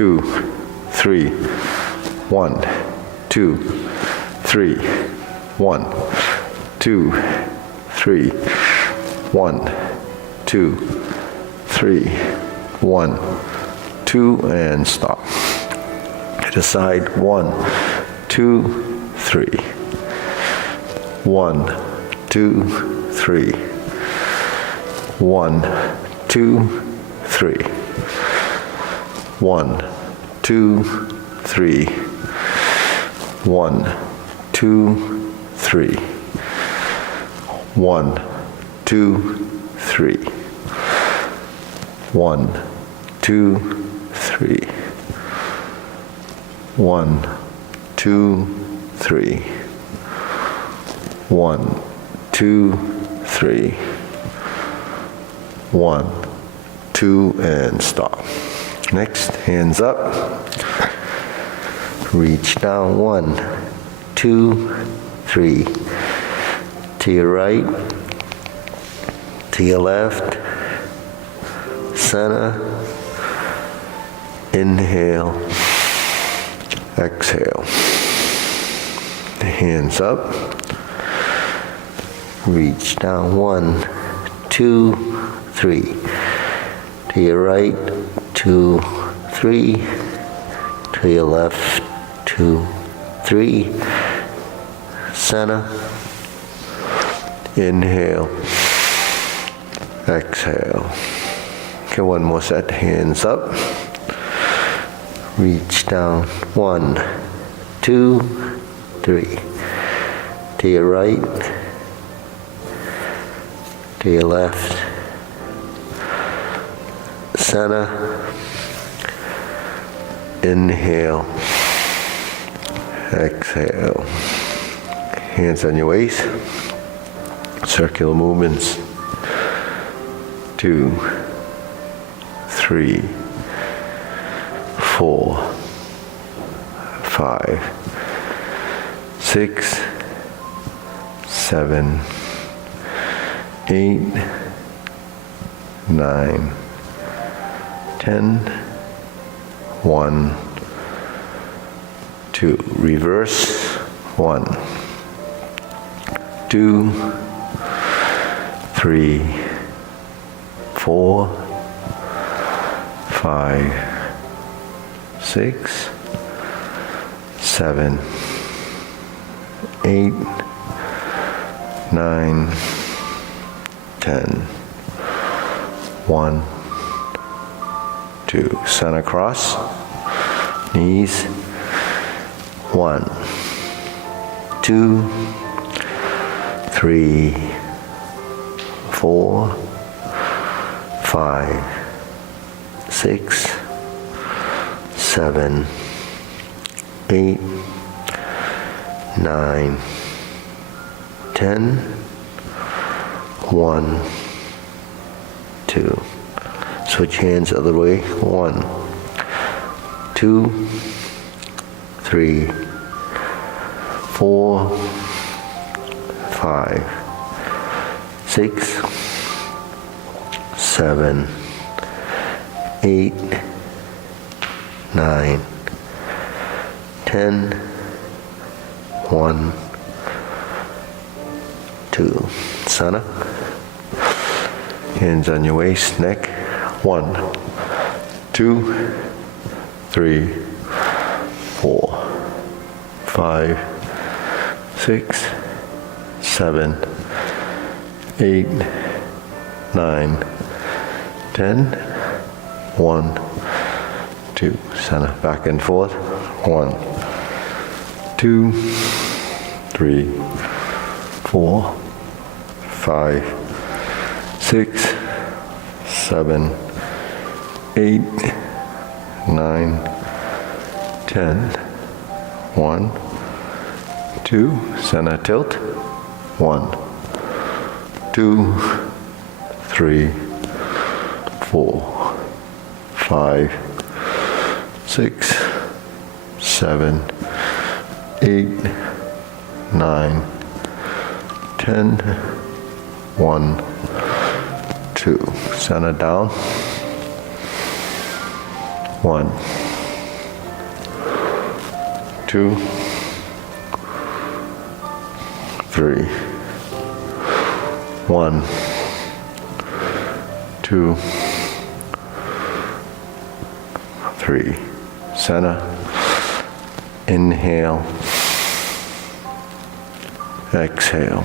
2, 3, 1, 2, 3, 1, 2, 3, 1, 2, 3, 1, 2, and stop. To the side, 1, 2, 3, 1, 2, 3, 1, 2, 3, 1, 2, 3, 1, 2, 3, 1, 2, 3, 1, 2, 3, 1, 2, 3, 1, 2, 3, 1, 2, and stop. Next, hands up. Reach down, 1, 2, 3. To your right, to your left, center, inhale, exhale. Hands up. Reach down, 1, 2, 3. To your right, 2, 3. To your left, 2, 3. Center. Inhale. Exhale. Okay, one more set. Hands up. Reach down. 1, 2, 3. To your right. To your left. Center. Inhale. Exhale. Hands on your waist. Circular movements. 2, 3, 4, 5, 6, 7, 8, 9, 10, 1, 2. Reverse. 1, 2, 3, 4, 5, 6, 7, 8, 9, 10. 1, 2. Center cross. Knees. 1, 2, 3, 4, 5, 6, 7, 8, 9, 10. 1, 2. Switch hands other way. 1, 2, 3, 4, 5, 6, 7, 8, 9, 10. 1, 2. Center. Hands on your waist, neck. 1, 2, 3, 4, 5, 6, 7, 8, 9, 10. 1, 2. Center. Back and forth. 1, 2, 3, 4, 5, 6, 7, 8, 9, 10. 1, 2. Center tilt. 1, 2, 3, 4, 5, 6, 7, 8, 9, 10. 1, 2. Center down. 1, 2, 3, 1, 2, 3. Center. Inhale. Exhale.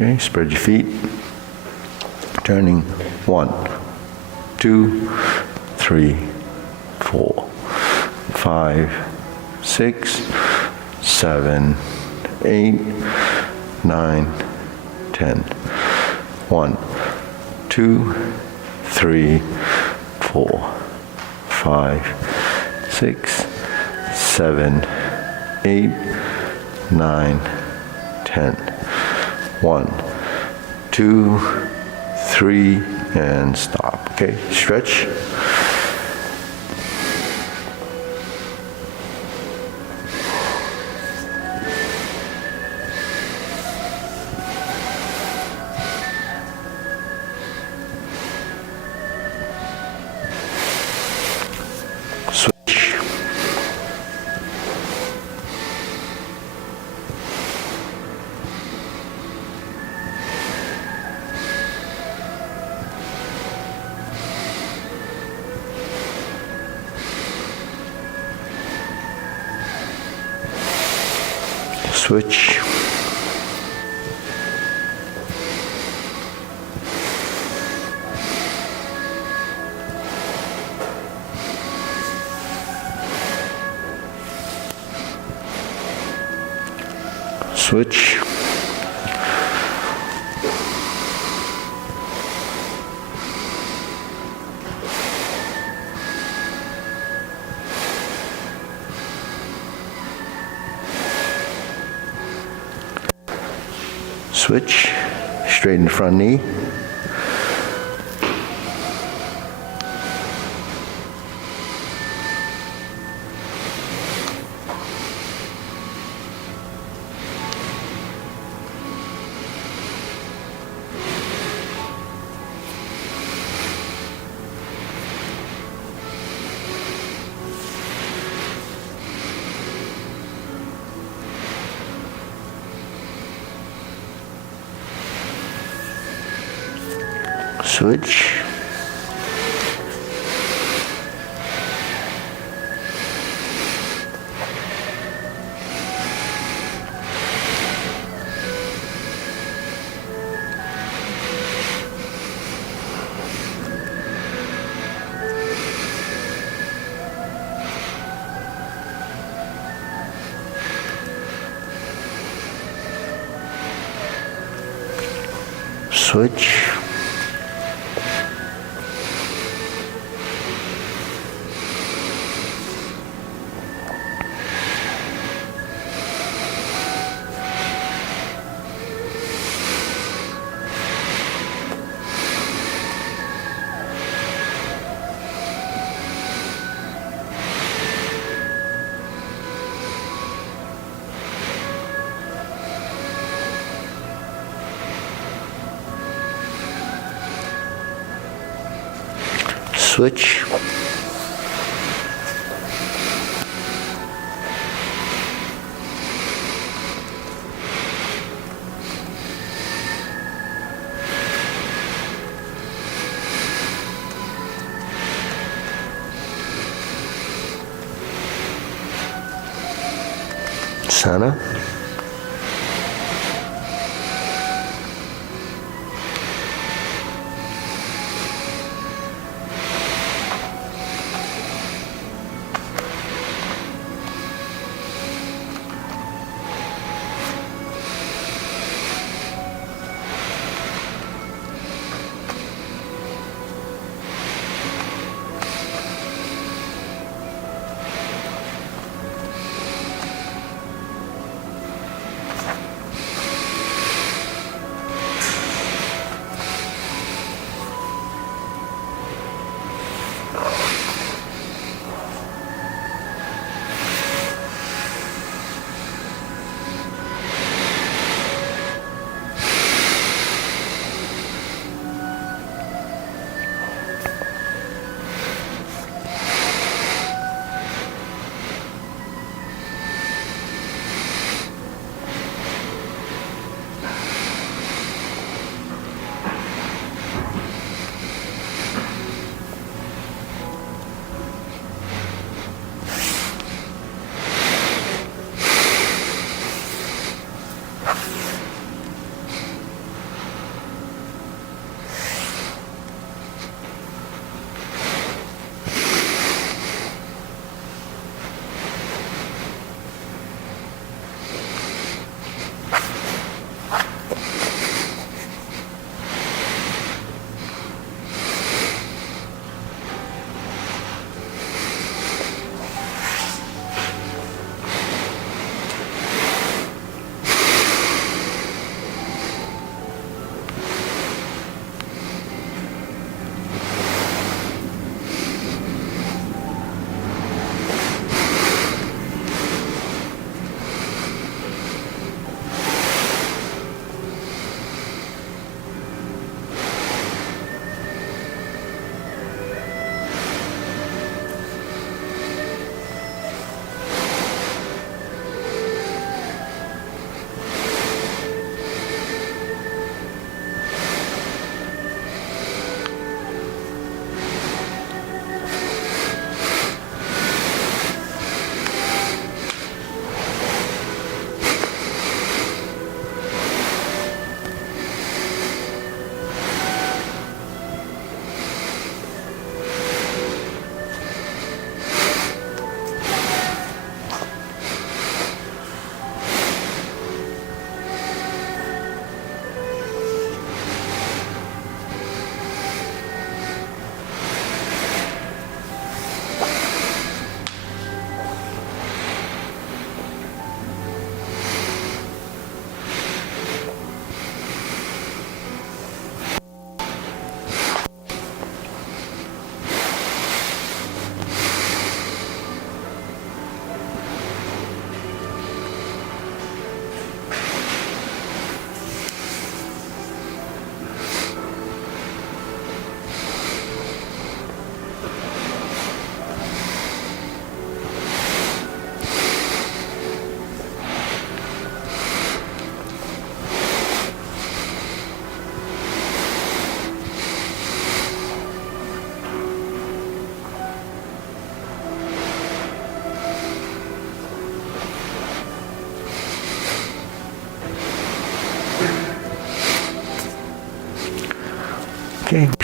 Okay, spread your feet. Turning 1, 2, 3, 4, 5, 6, 7, 8, 9, 10. 1, 2, 3, 4, 5, 6, 7, 8, 9, 10. 1, 2, 3, and stop. Okay, stretch. Switch. Switch. Switch. Switch. Straighten the front knee. Switch. Switch. Switch. Center.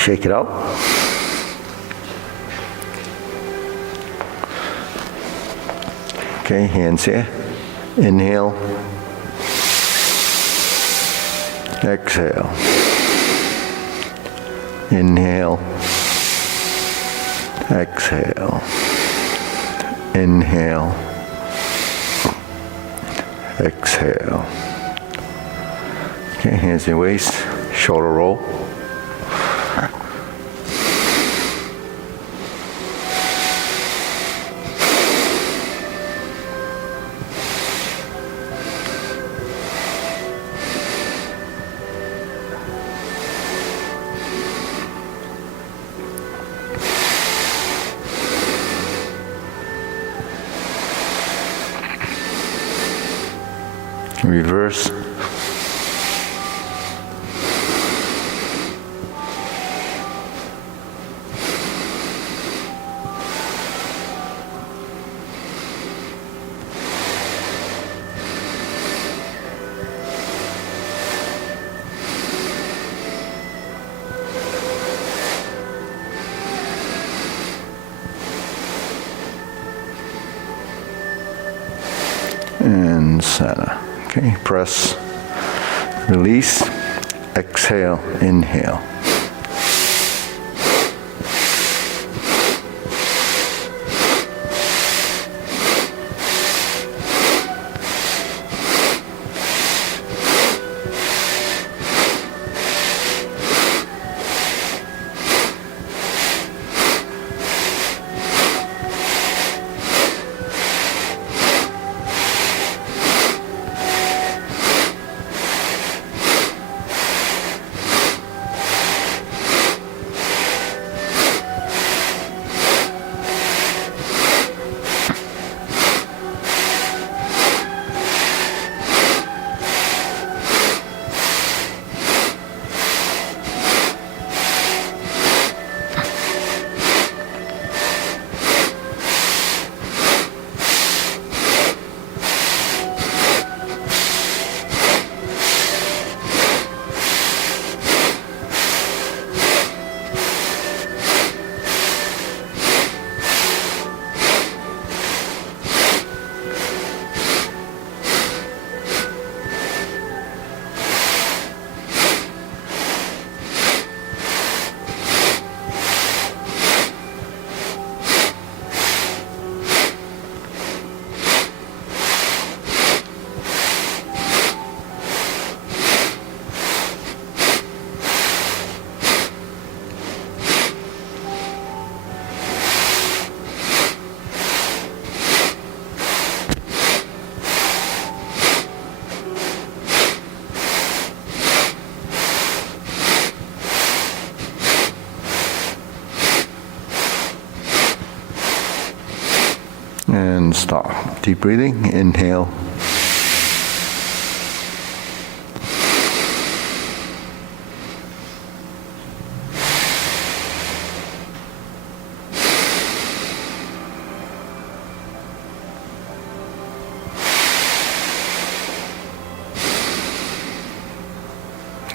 shake it out. Okay, hands here. Inhale. Exhale. Inhale. Exhale. Inhale. Exhale. Okay, hands in waist, shoulder roll. Reverse. And center. Okay, press, release, exhale, inhale. And stop. Deep breathing. Inhale.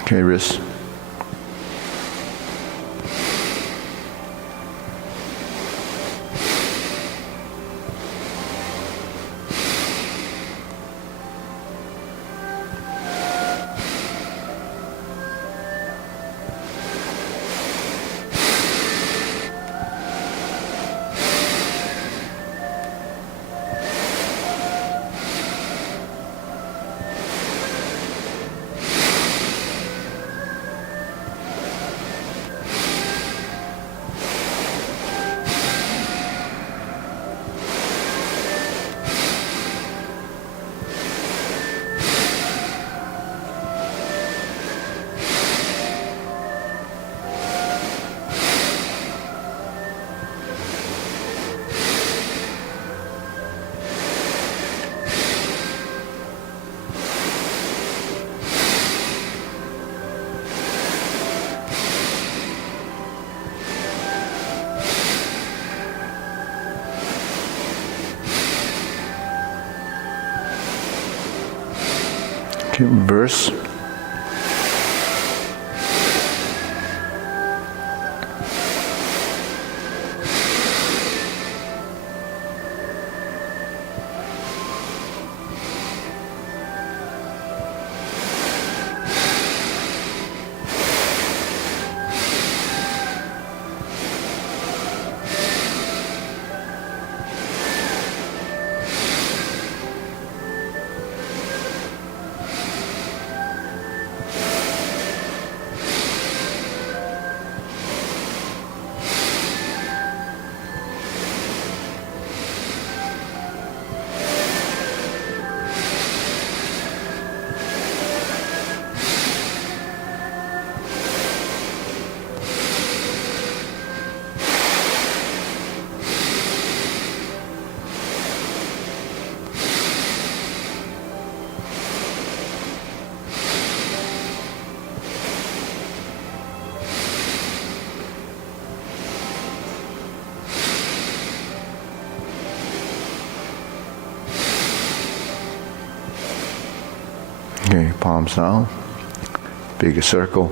Okay, wrist. Okay, reverse. Okay, palms down. Big circle.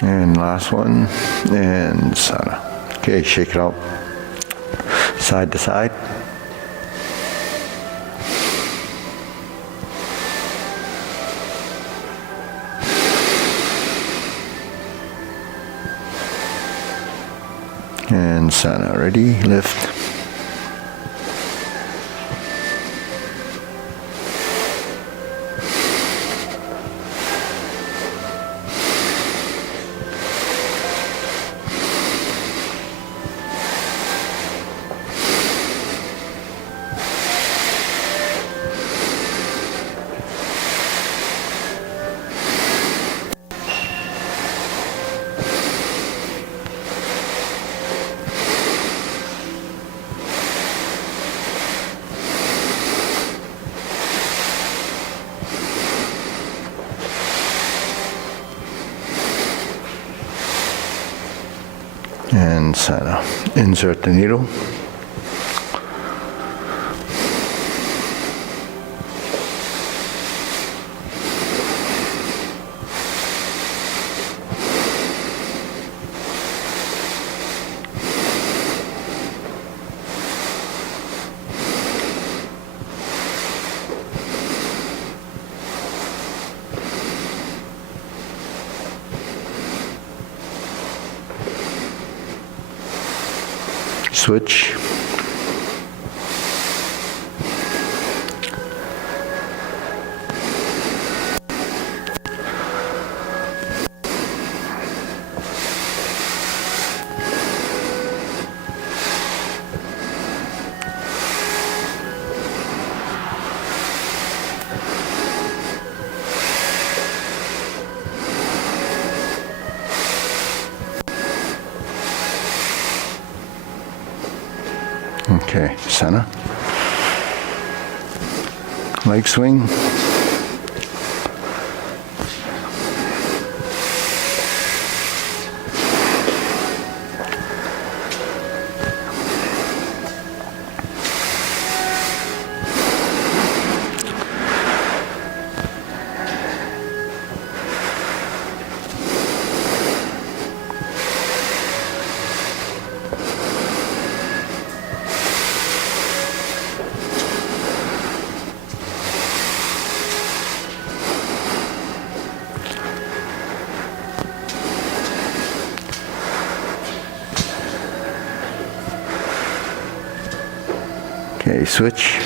And last one, and Sana. Okay, shake it out. Side to side. And Sana, ready, lift. And Sana. Insert the needle. Switch. Okay, Sana. Leg swing. Okay, switch.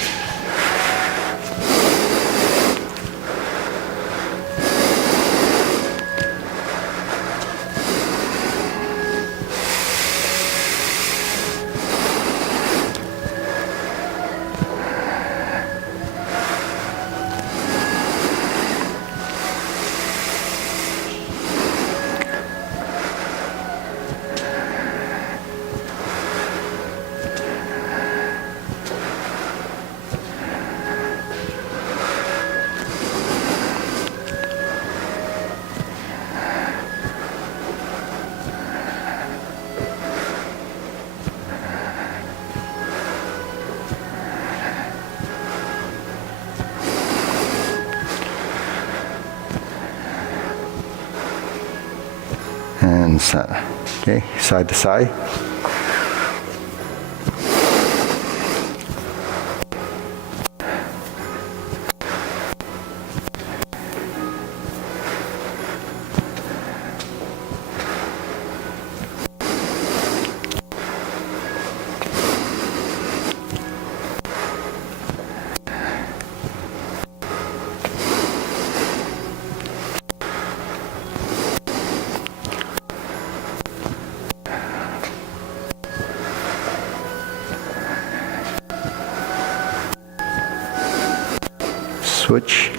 And Sana. Okay, side to side. Switch.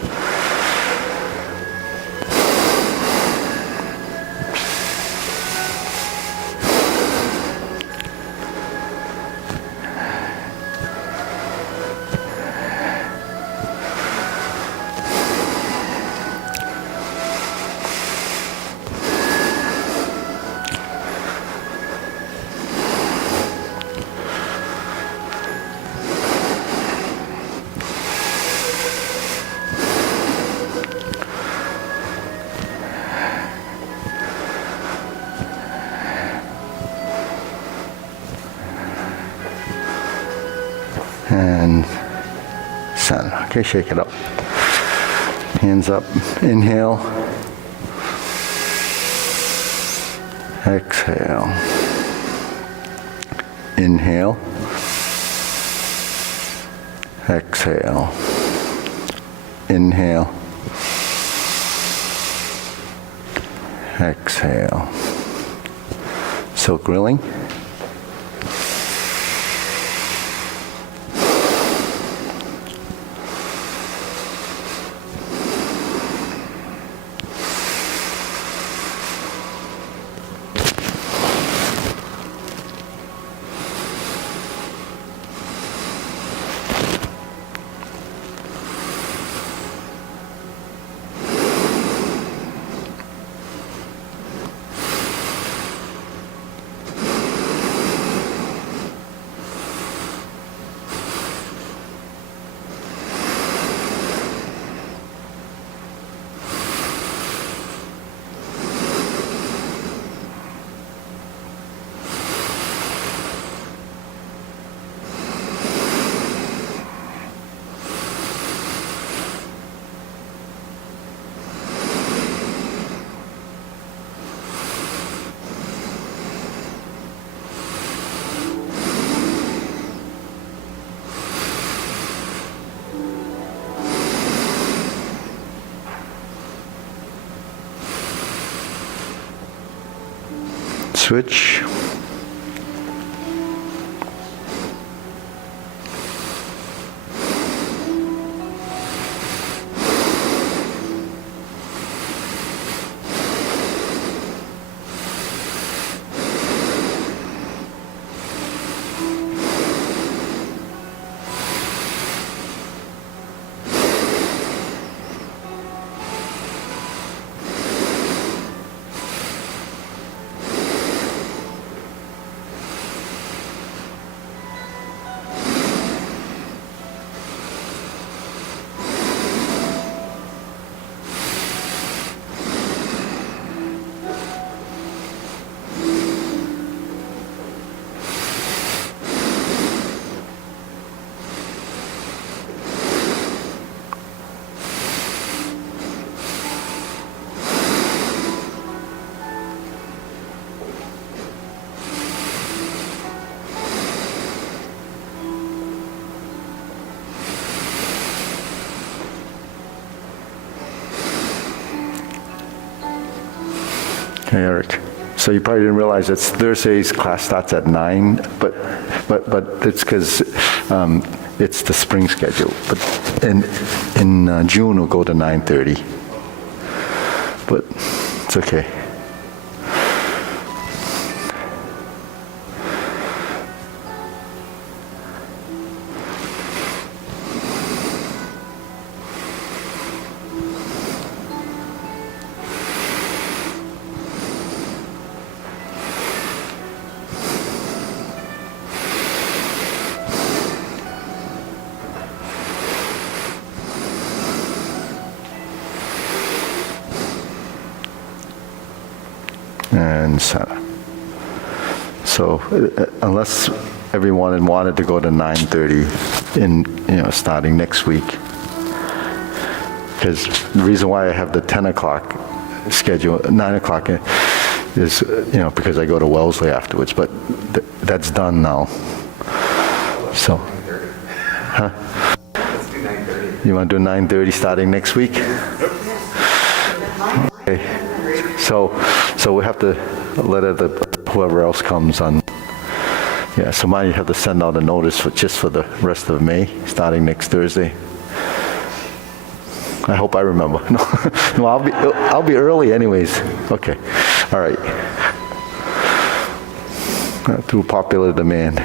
And center. Okay, shake it up. Hands up. Inhale. Exhale. Inhale. Exhale. Inhale. Exhale. Silk grilling. Switch. Hey, Eric. So you probably didn't realize that Thursday's class starts at 9, but it's because it's the spring schedule. But in June it'll go to 9:30. But it's okay. And center. So unless everyone wanted to go to 9:30 starting next week, because the reason why I have the 10 o'clock schedule, 9 o'clock is, because I go to Wellesley afterwards, but that's done now. So, huh? Let's do 9:30. You want to do 9:30 starting next week? Okay. So we have to let whoever else comes on. Yeah, so might have to send out a notice just for the rest of May, starting next Thursday. I hope I remember. No, I'll be early anyways. Okay, all right. Through popular demand.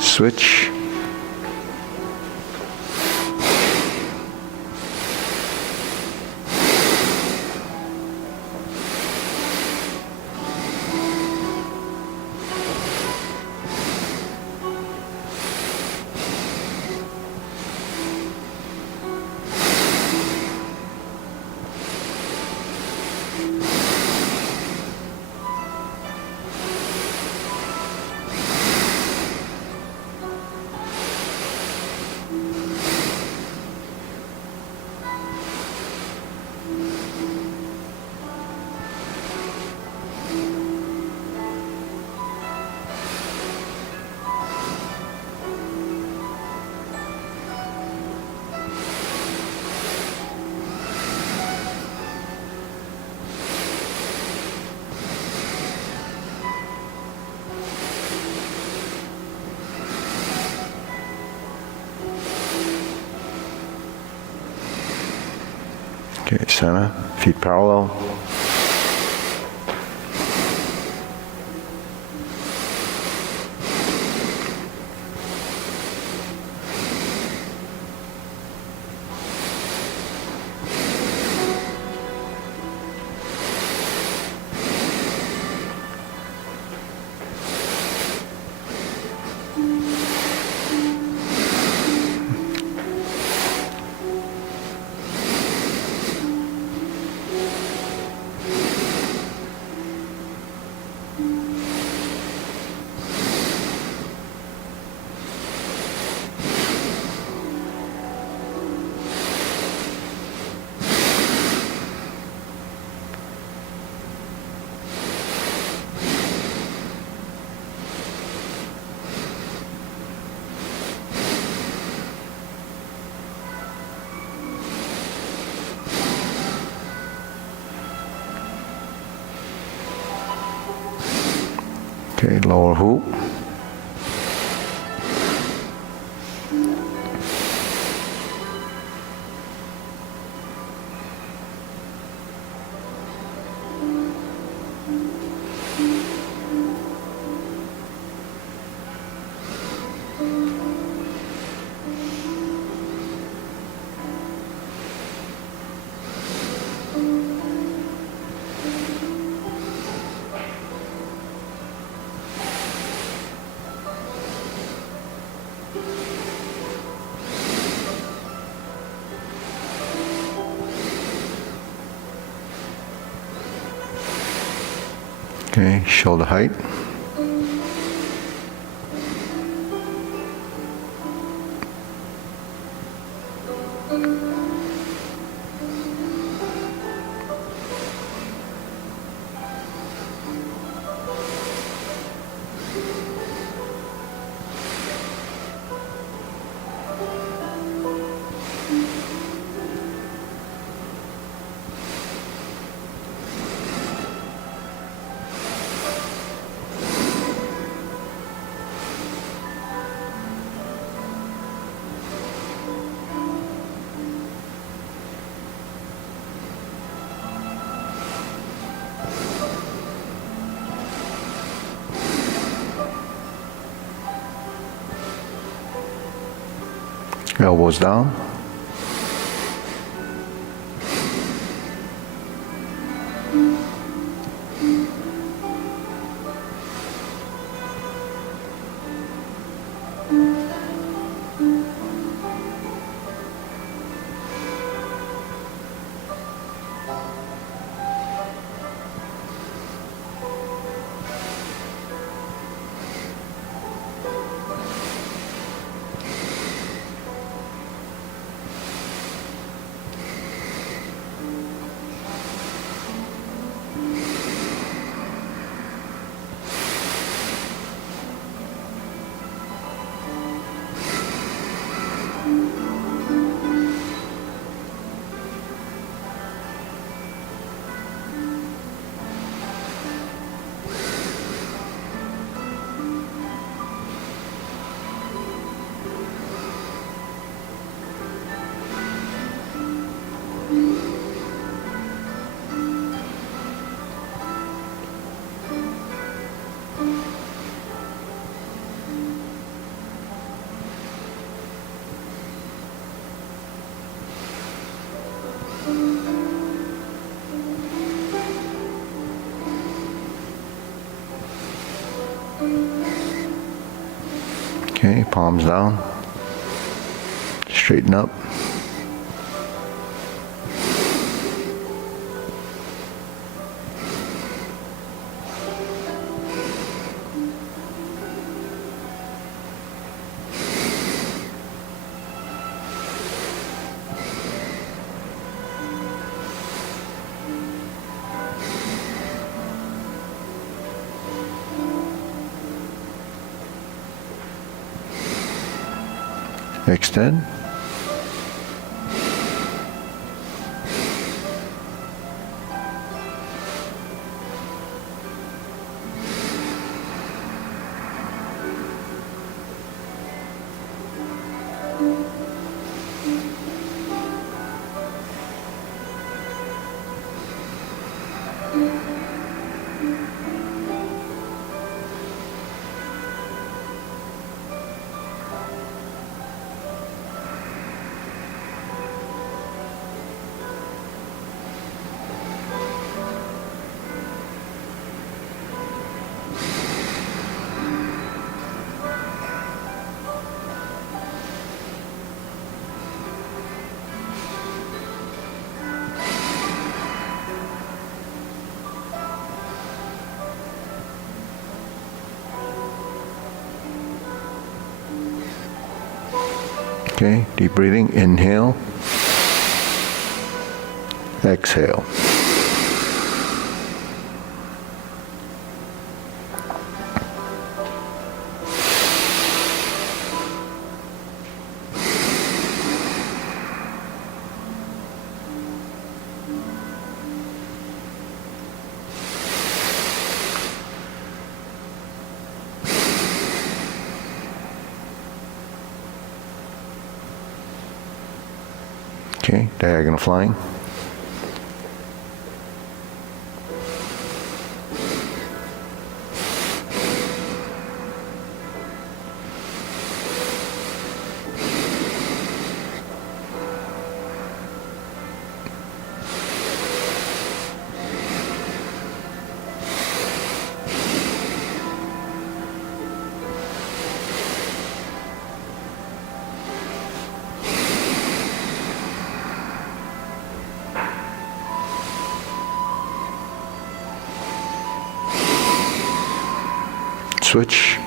Switch. Okay, center, feet parallel. Okay, lower hoop. Okay, shoulder height. Elbows down. Okay, palms down. Straighten up. Extend. Okay, deep breathing. Inhale. Exhale. Okay, diagonal flying. Switch.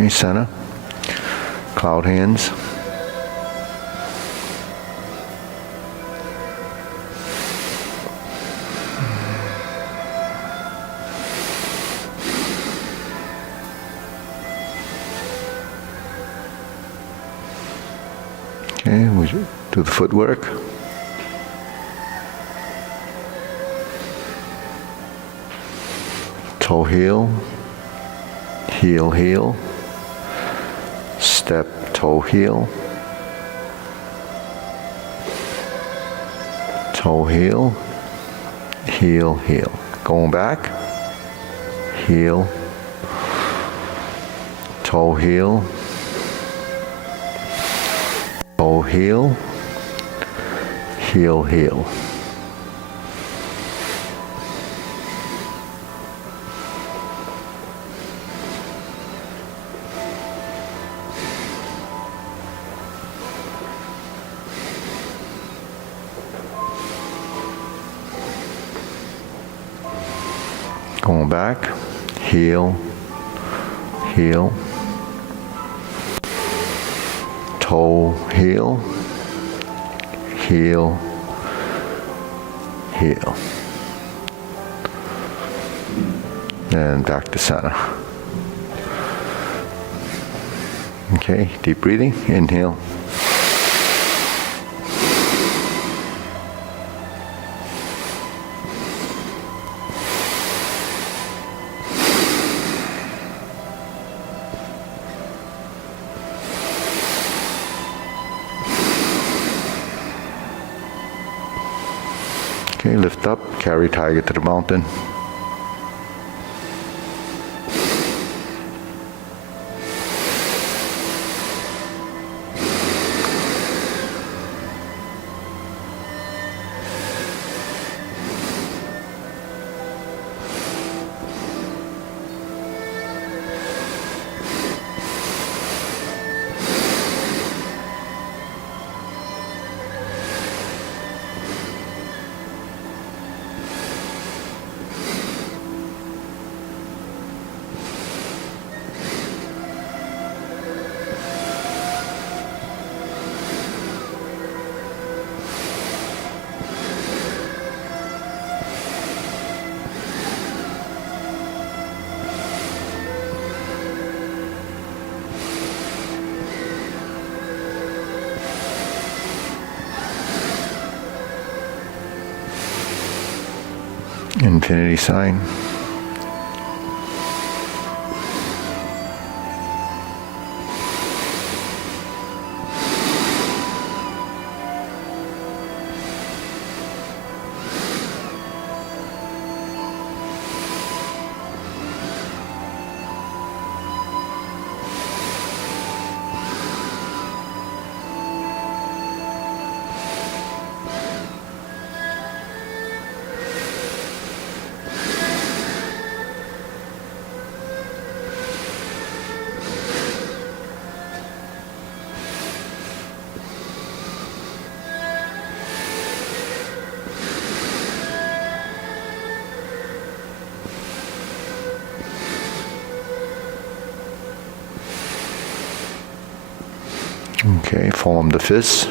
Okay, center. Cloud hands. Okay, we do the footwork. Toe heel, heel, heel, step, toe heel, toe heel, heel, heel. Going back, heel, toe heel, toe heel, heel, heel. Going back, heel, heel, toe heel, heel, heel. And back to center. Okay, deep breathing, inhale. Okay, lift up, carry tiger to the mountain. Infinity sign. Okay, form the fists.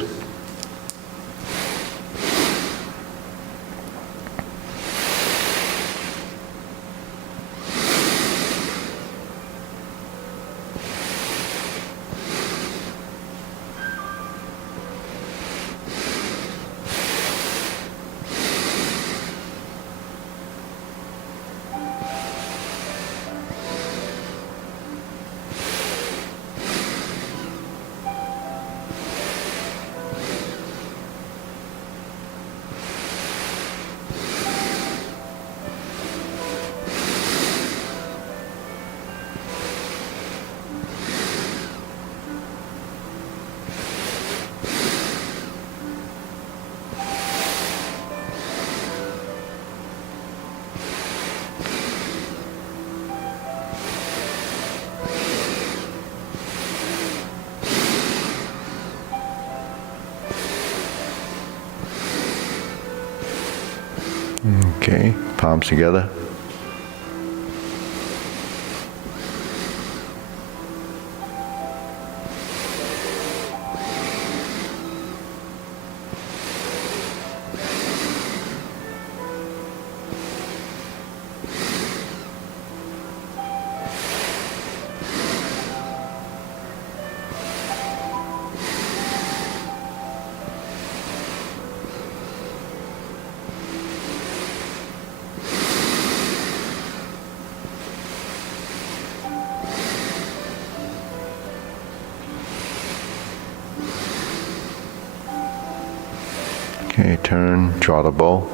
Okay, palms together. Okay, turn, draw the bow.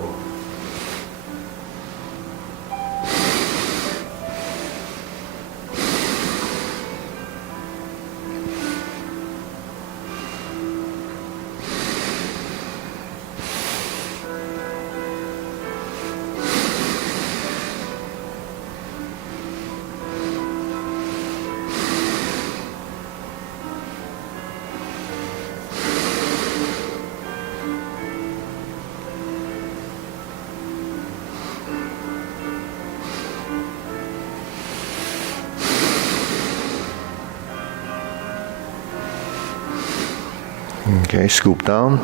Okay, scoop down.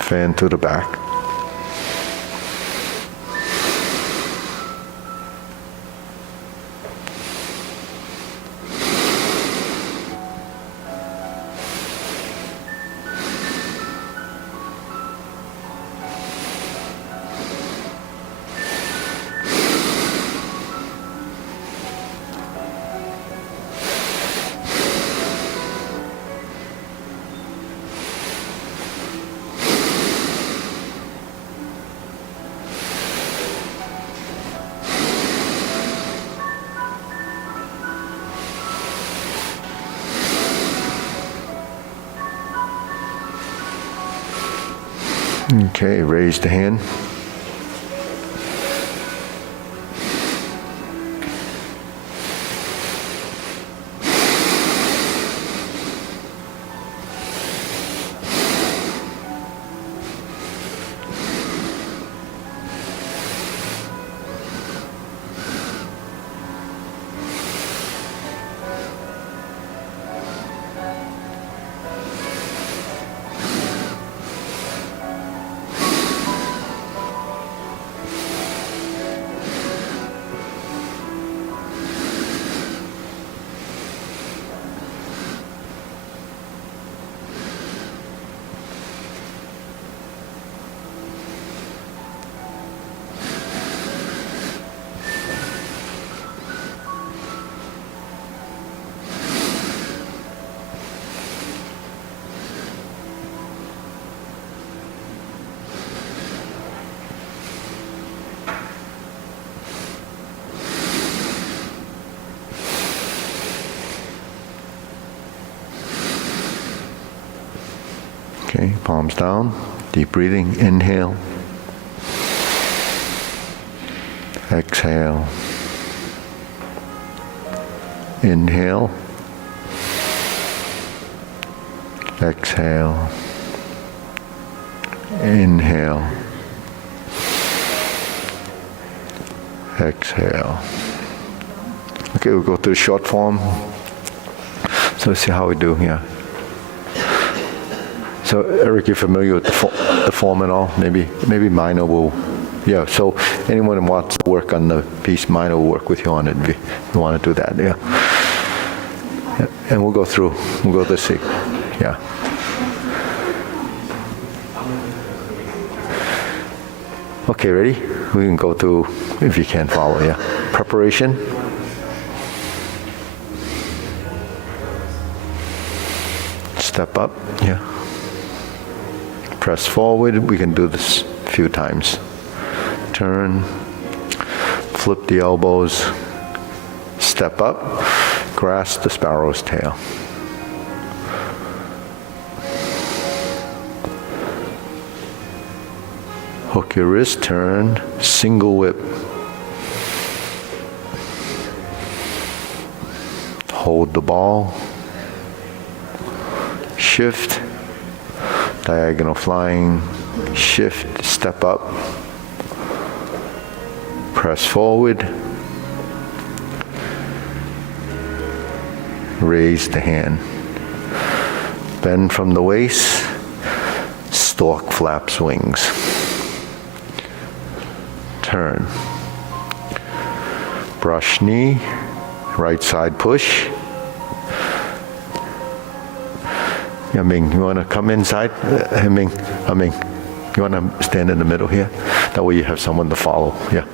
Fan to the back. Okay, raise the hand. Okay, palms down, deep breathing, inhale, exhale, inhale, exhale, inhale, exhale. Okay, we'll go to the short form. So let's see how we do here. So Eric, you're familiar with the form and all? Maybe Minor will, yeah. So anyone who wants to work on the piece, Minor will work with you on it if you want to do that, yeah. Yeah. And we'll go through, we'll go this, yeah. Okay, ready? We can go through, if you can follow, yeah. Preparation. Step up, yeah. Press forward, we can do this a few times. Turn, flip the elbows, step up, grasp the sparrow's tail. Hook your wrist, turn, single whip. Hold the ball. Shift, diagonal flying, shift, step up, press forward, raise the hand, bend from the waist, stork flaps wings. turn. Brush knee, right side push. Ming, you want to come inside? Ming, you want to stand in the middle here? That way you have someone to follow. Yeah.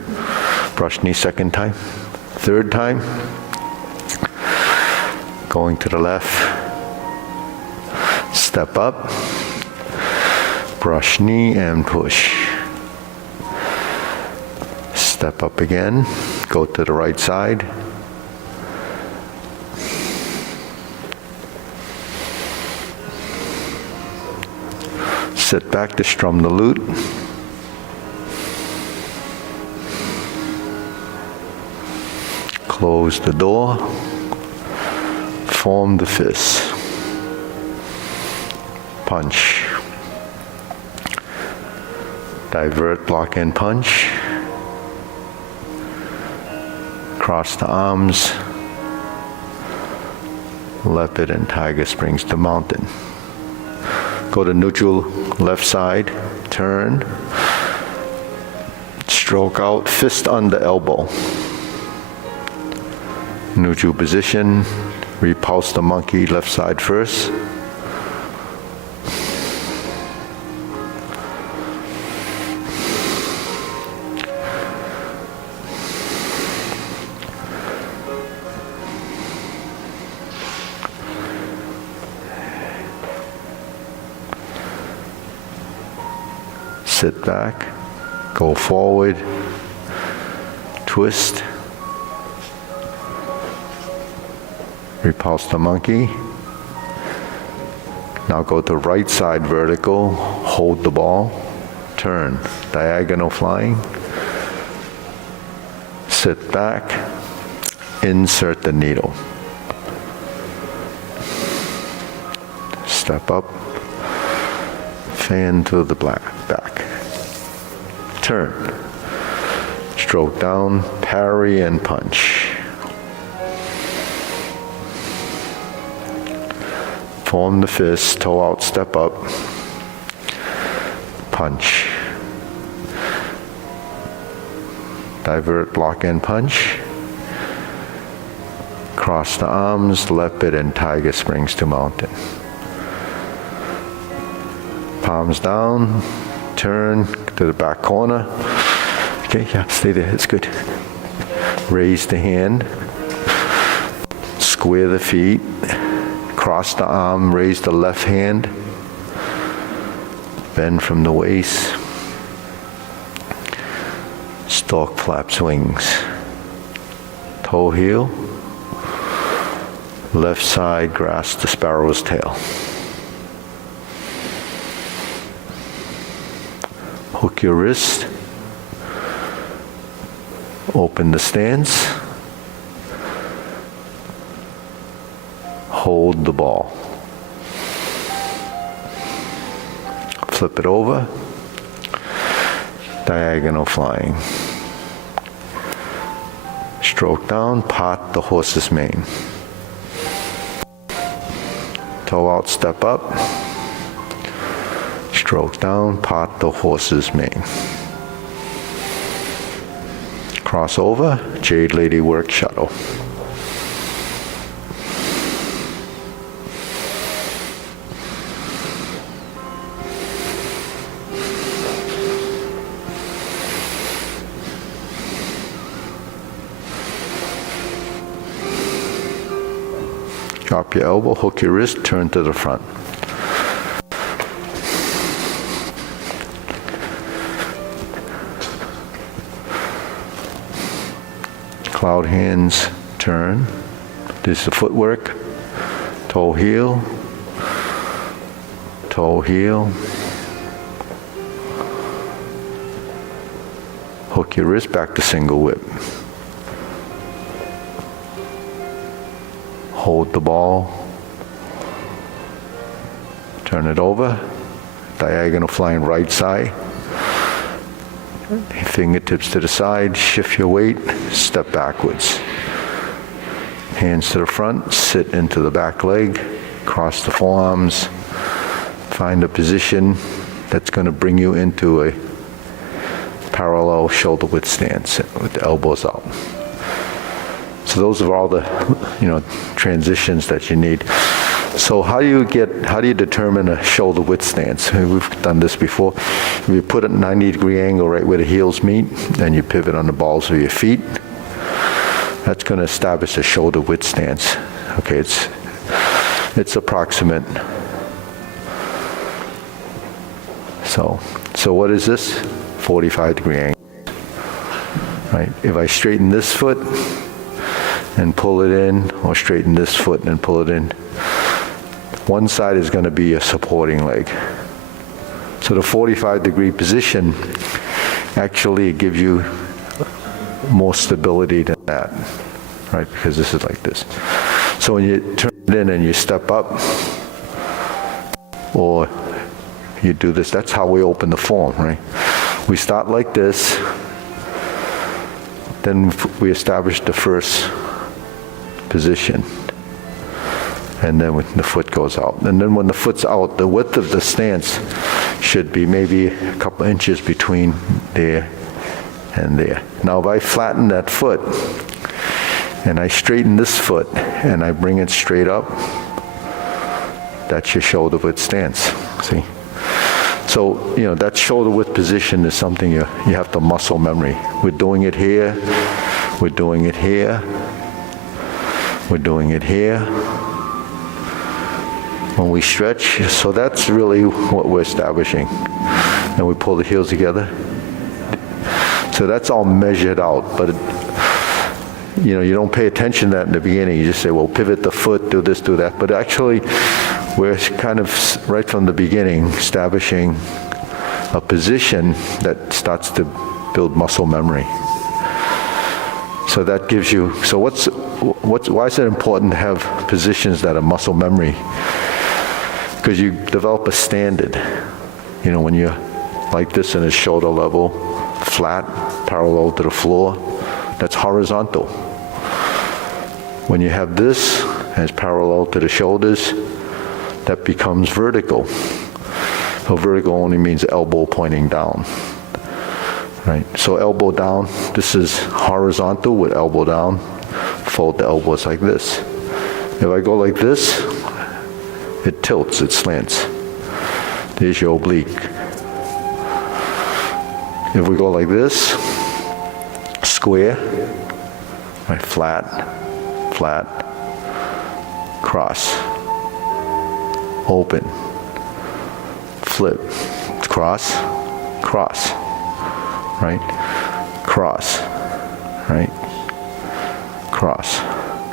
Brush knee second time. Third time. Going to the left. Step up. Brush knee and push. Step up again. Go to the right side. Sit back to strum the lute. Close the door. Form the fist. Punch. Divert, block, and punch. Cross the arms. Leopard and tiger springs to mountain. Go to neutral left side, turn. Stroke out, fist under elbow. Neutral position, repulse the monkey left side first. Sit back, go forward, twist, repulse the monkey. Now go to right side vertical, hold the ball, turn, diagonal flying, sit back, insert the needle. Step up, fan to the back. Turn. Stroke down, parry and punch. Form the fist, toe out, step up. Punch. Divert, block, and punch. Cross the arms, leopard and tiger springs to mountain. Palms down, turn to the back corner. Okay, yeah, stay there, it's good. Raise the hand, square the feet, cross the arm, raise the left hand, bend from the waist, stork flaps wings, toe heel, left side grasp the sparrow's tail. Hook your wrist, open the stance, hold the ball. Flip it over, diagonal flying. Stroke down, part the horse's mane. Toe out, step up. Stroke down, part the horse's mane. Cross over, Jade Lady work shuttle. Drop your elbow, hook your wrist, turn to the front. Cloud hands, turn. This is the footwork. Toe heel. Toe heel. Hook your wrist back to single whip. Hold the ball. Turn it over. Diagonal flying right side. Fingertips to the side, shift your weight, step backwards. Hands to the front, sit into the back leg, cross the forearms, find a position that's going to bring you into a parallel shoulder width stance with the elbows out. So those are all the, transitions that you need. So how do you determine a shoulder width stance? We've done this before. You put a 90-degree angle right where the heels meet, and you pivot on the balls of your feet. That's going to establish a shoulder width stance. Okay, it's approximate. So what is this? 45-degree angle. Right? If I straighten this foot and pull it in, or straighten this foot and pull it in, one side is going to be a supporting leg. So the 45-degree position actually gives you more stability than that, right? Because this is like this. So when you turn it in and you step up, or you do this, that's how we open the form, right? We start like this, then we establish the first position, and then when the foot goes out. And then when the foot's out, the width of the stance should be maybe a couple inches between there and there. Now if I flatten that foot, and I straighten this foot, and I bring it straight up, that's your shoulder width stance, see? So, that shoulder width position is something you have to muscle memory. We're doing it here, we're doing it here, we're doing it here. When we stretch, so that's really what we're establishing. And we pull the heels together. So that's all measured out, but you don't pay attention to that in the beginning. You just say, well, pivot the foot, do this, do that. But actually, we're kind of right from the beginning establishing a position that starts to build muscle memory. So that gives you, so why is it important to have positions that are muscle memory? Because you develop a standard. When you're like this in a shoulder level, flat, parallel to the floor, that's horizontal. When you have this as parallel to the shoulders, that becomes vertical. So vertical only means elbow pointing down, right? So elbow down, this is horizontal with elbow down, fold the elbows like this. If I go like this, it tilts, it slants. There's your oblique. If we go like this, square, right, flat, flat, cross, open, flip, cross, cross, right, cross, right, cross,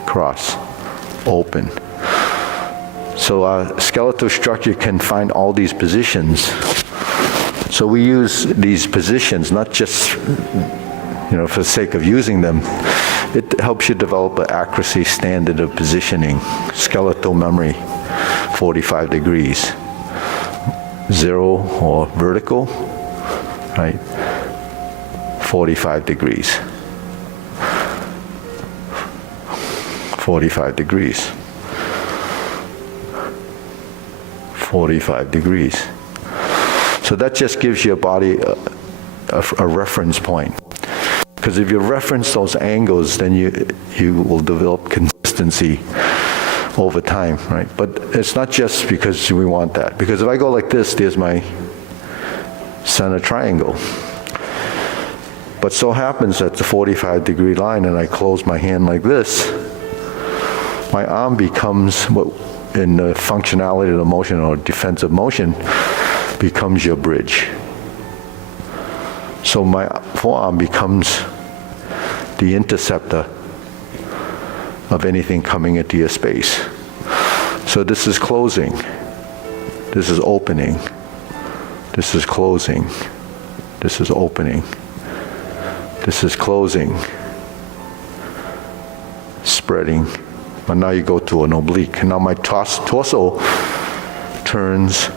cross, open. So our skeletal structure can find all these positions. So we use these positions not just, for the sake of using them. It helps you develop an accuracy standard of positioning, skeletal memory, 45 degrees. 0 or vertical, right? 45 degrees. 45 degrees. 45 degrees. So that just gives your body a reference point. Because if you reference those angles, then you will develop consistency over time, right? But it's not just because we want that. Because if I go like this, there's my center triangle. But so happens at the 45-degree line, and I close my hand like this, my arm becomes, in the functionality of the motion or defensive motion, becomes your bridge. So my forearm becomes the interceptor of anything coming into your space. So this is closing, this is opening, this is closing, this is opening, this is closing, spreading. But now you go to an oblique. Now my torso turns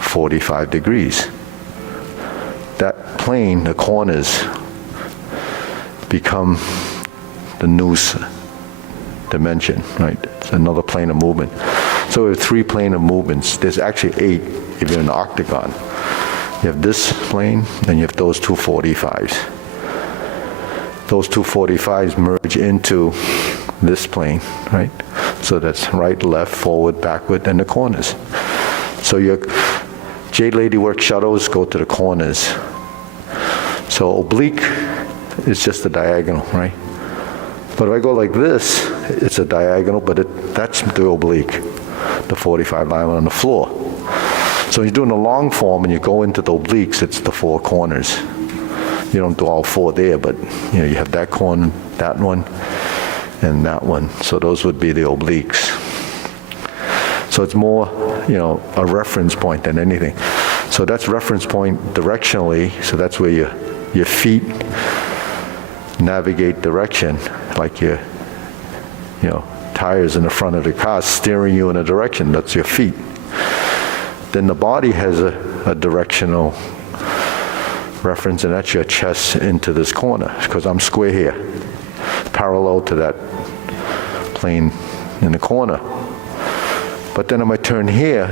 45 degrees. That plane, the corners, become the noose dimension, right? It's another plane of movement. So we have 3 plane of movements. There's actually 8 if you're in an octagon. You have this plane, and you have those two 45s. Those two 45s merge into this plane, right? So that's right, left, forward, backward, and the corners. So your Jade Lady work shuttles go to the corners. So oblique is just a diagonal, right? But if I go like this, it's a diagonal, but that's the oblique, the 45 line on the floor. So when you're doing the long form and you go into the obliques, it's the four corners. You don't do all four there, but you know, you have that corner, that one, and that one. So those would be the obliques. So it's more, you know, a reference point than anything. So that's reference point directionally, so that's where your feet navigate direction, like your, you know, tires in the front of the car steering you in a direction, that's your feet. Then the body has a directional reference, and that's your chest into this corner, because I'm square here, parallel to that plane in the corner. But then if I turn here,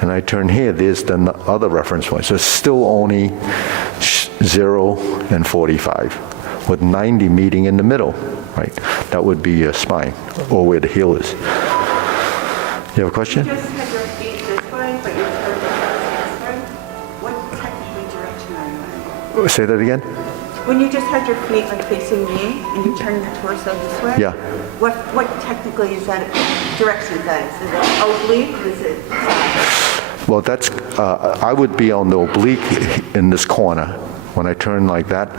and I turn here, there's the other reference point. So it's still only 0 and 45, with 90 meeting in the middle, right? That would be your spine, or where the heel is. You have a question? You just had your feet this way, but you turned your toes this way. What technically direction are you in? Say that again? When you just had your feet like facing me and you turned your torso this way? Yeah. What technically is that direction is that? Is it oblique or is it side? Well, that's, I would be on the oblique in this corner. When I turn like that,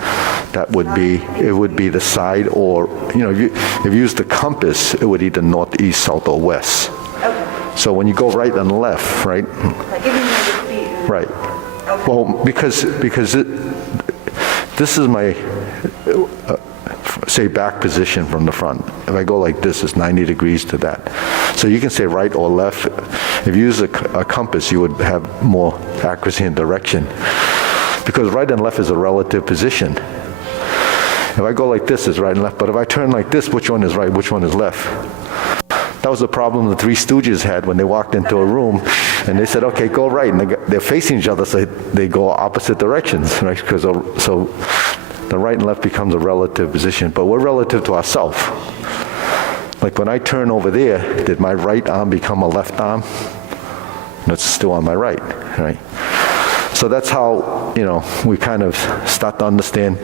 that would be, it would be the side, or, you know, if you use the compass, it would either north, east, south, or west. Okay. So when you go right and left, right? Like even with your feet. Right. Okay. Well, because this is my, say, back position from the front. If I go like this, it's 90 degrees to that. So you can say right or left. If you use a compass, you would have more accuracy and direction. Because right and left is a relative position. If I go like this, it's right and left. But if I turn like this, which one is right, which one is left? That was the problem the Three Stooges had when they walked into a room and they said, okay, go right. And they're facing each other, so they go opposite directions, right? Because so the right and left becomes a relative position, but we're relative to ourselves. Like when I turn over there, did my right arm become a left arm? And it's still on my right, right? So that's how, you know, we kind of start to understand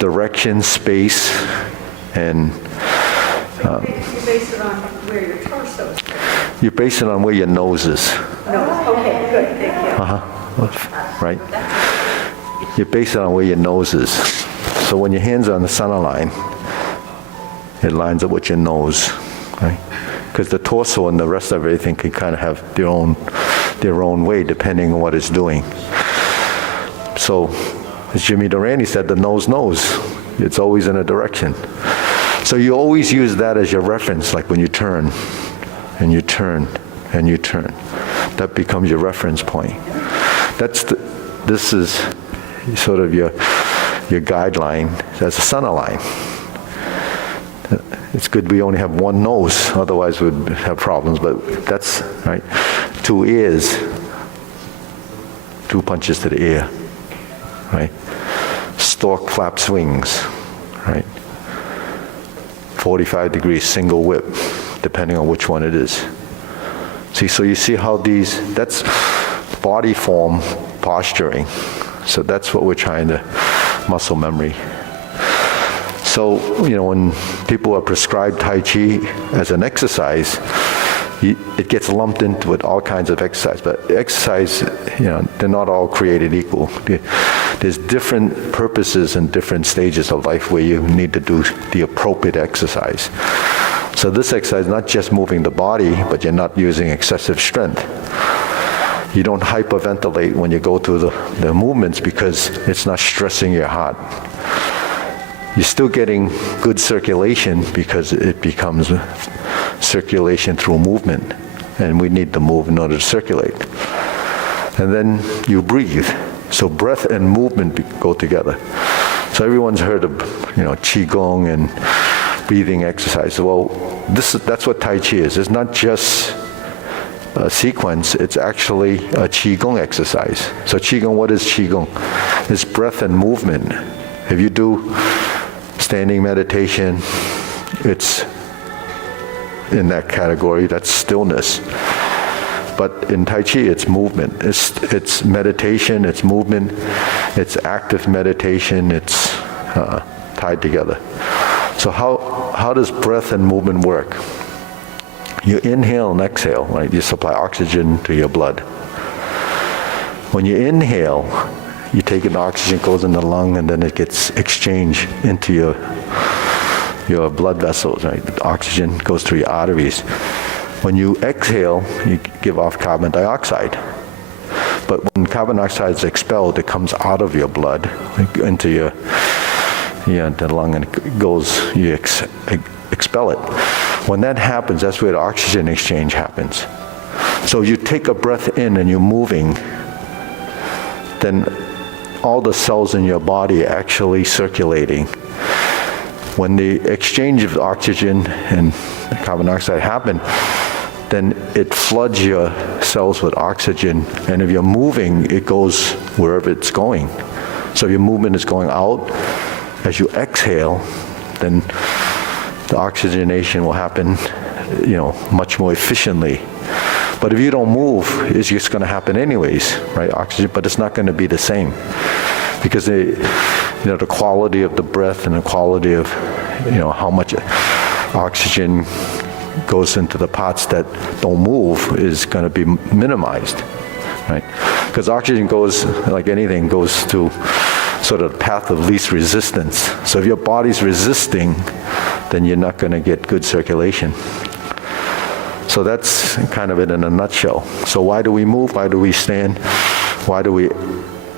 direction, space, and You base it on where your torso is. you base it on where your nose is. No. Okay, good, thank you. Right? You base it on where your nose is. So when your hands are on the center line, it lines up with your nose, right? Because the torso and the rest of everything can kind of have their own way depending on what it's doing. So, as Jimmy Durante said, the nose knows. It's always in a direction. So you always use that as your reference, like when you turn, and you turn, and you turn. That becomes your reference point. This is sort of your guideline as a center line. It's good we only have one nose, otherwise we'd have problems, but that's, right? 2 ears, 2 punches to the ear, right? Stork flaps wings, right? 45 degrees single whip, depending on which one it is. See, so you see how that's body form posturing. So that's what we're trying to muscle memory. So, you know, when people are prescribed Tai Chi as an exercise, it gets lumped into with all kinds of exercise. But exercise, you know, they're not all created equal. There's different purposes and different stages of life where you need to do the appropriate exercise. So this exercise is not just moving the body, but you're not using excessive strength. You don't hyperventilate when you go through the movements because it's not stressing your heart. You're still getting good circulation because it becomes circulation through movement, and we need to move in order to circulate. And then you breathe. So breath and movement go together. So everyone's heard of, you know, Qigong and breathing exercise. Well, that's what Tai Chi is. It's not just sequence, it's actually a Qigong exercise. So Qigong, what is Qigong? It's breath and movement. If you do standing meditation, it's in that category, that's stillness. But in Tai Chi, it's movement. It's meditation, it's movement, it's active meditation, it's tied together. So how does breath and movement work? You inhale and exhale, right? You supply oxygen to your blood. When you inhale, you take in the oxygen, goes in the lung, and then it gets exchanged into your blood vessels, right? The oxygen goes through your arteries. When you exhale, you give off carbon dioxide. But when carbon dioxide is expelled, it comes out of your blood into the lung, and it goes, you expel it. When that happens, that's where the oxygen exchange happens. So you take a breath in and you're moving, then all the cells in your body are actually circulating. When the exchange of oxygen and carbon dioxide happen, then it floods your cells with oxygen, and if you're moving, it goes wherever it's going. So if your movement is going out, as you exhale, then the oxygenation will happen, much more efficiently. But if you don't move, it's just going to happen anyways, right? Oxygen, but it's not going to be the same, because the quality of the breath and the quality of, how much oxygen goes into the parts that don't move is going to be minimized, right? Because oxygen goes, like anything, goes to sort of the path of least resistance. So if your body's resisting, then you're not going to get good circulation. So that's kind of it in a nutshell. So why do we move? Why do we stand? Why do we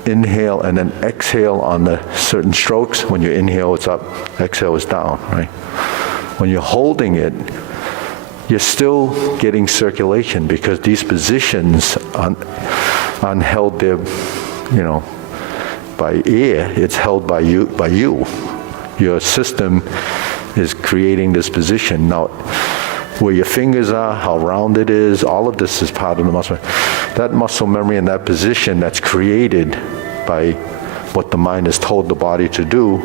inhale and then exhale on the certain strokes? When you inhale, it's up, exhale is down, right? When you're holding it, you're still getting circulation, because these positions aren't held there, by air. It's held by you. Your system is creating this position. Now, where your fingers are, how round it is, all of this is part of the muscle. That muscle memory and that position that's created by what the mind has told the body to do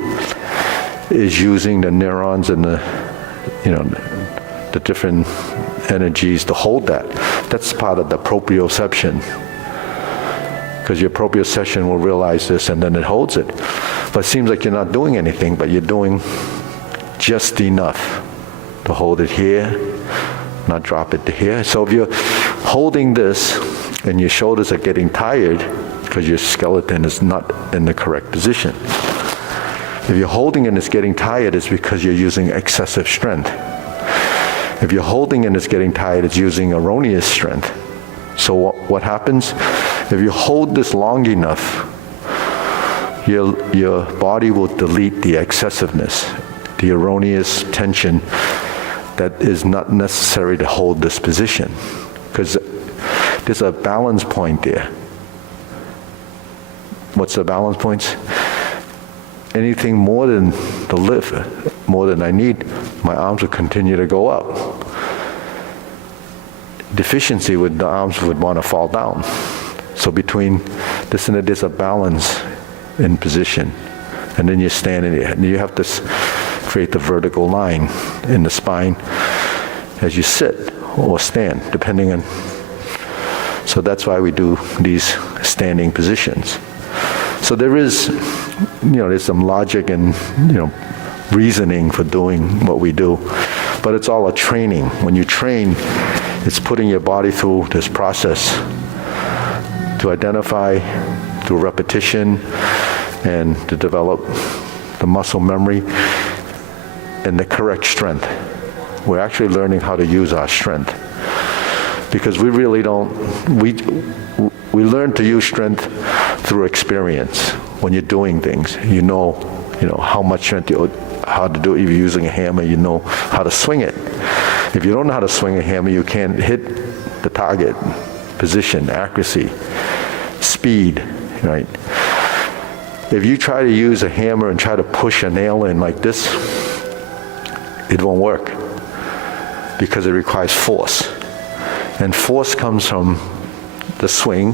is using the neurons and the different energies to hold that. That's part of the proprioception. Because your proprioception will realize this and then it holds it. But it seems like you're not doing anything, but you're doing just enough to hold it here, not drop it to here. So if you're holding this and your shoulders are getting tired because your skeleton is not in the correct position. If you're holding and it's getting tired, it's because you're using excessive strength. If you're holding and it's getting tired, it's using erroneous strength. So what happens? If you hold this long enough, your body will delete the excessiveness, the erroneous tension that is not necessary to hold this position. Because there's a balance point there. What's the balance points? Anything more than the lift, more than I need, my arms will continue to go up. Deficiency with the arms would want to fall down. So between this and that, there's a balance in position. And then you're standing, and you have to create the vertical line in the spine as you sit or stand, depending on. So that's why we do these standing positions. So there is, there's some logic and, reasoning for doing what we do, but it's all a training. When you train, it's putting your body through this process to identify through repetition and to develop the muscle memory and the correct strength. We're actually learning how to use our strength, because we really don't, we learn to use strength through experience. When you're doing things, you know how much strength how to do it. If you're using a hammer, you know how to swing it. If you don't know how to swing a hammer, you can't hit the target, position, accuracy, speed, right? If you try to use a hammer and try to push a nail in like this, it won't work, because it requires force. And force comes from the swing,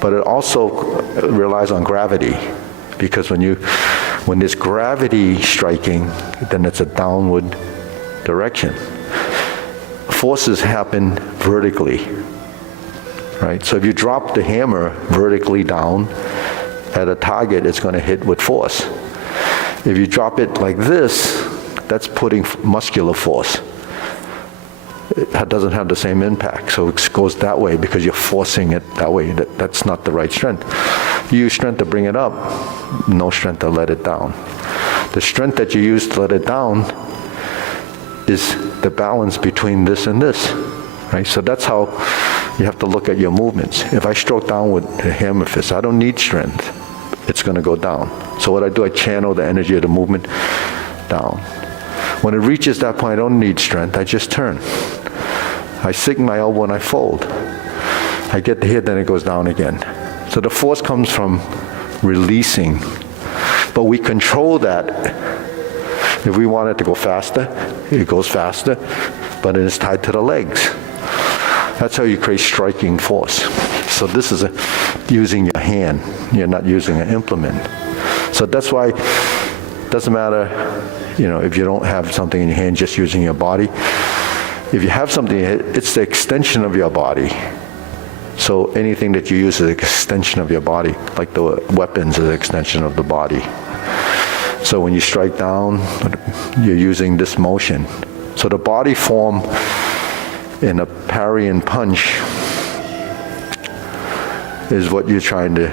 but it also relies on gravity, because when there's gravity striking, then it's a downward direction. Forces happen vertically, right? So if you drop the hammer vertically down at a target, it's going to hit with force. If you drop it like this, that's putting muscular force. It doesn't have the same impact, so it goes that way because you're forcing it that way. That's not the right strength. You use strength to bring it up, no strength to let it down. The strength that you use to let it down is the balance between this and this, right? So that's how you have to look at your movements. If I stroke down with a hammer fist, I don't need strength. It's going to go down. So what I do, I channel the energy of the movement down. When it reaches that point, I don't need strength. I just turn. I sink my elbow and I fold. I get to here, then it goes down again. So the force comes from releasing. But we control that. If we want it to go faster, it goes faster, but it is tied to the legs. That's how you create striking force. So this is using your hand. You're not using an implement. So that's why it doesn't matter, if you don't have something in your hand, just using your body. If you have something, it's the extension of your body. So anything that you use is an extension of your body, like the weapons is an extension of the body. So when you strike down, you're using this motion. So the body form in a parry and punch is what you're trying to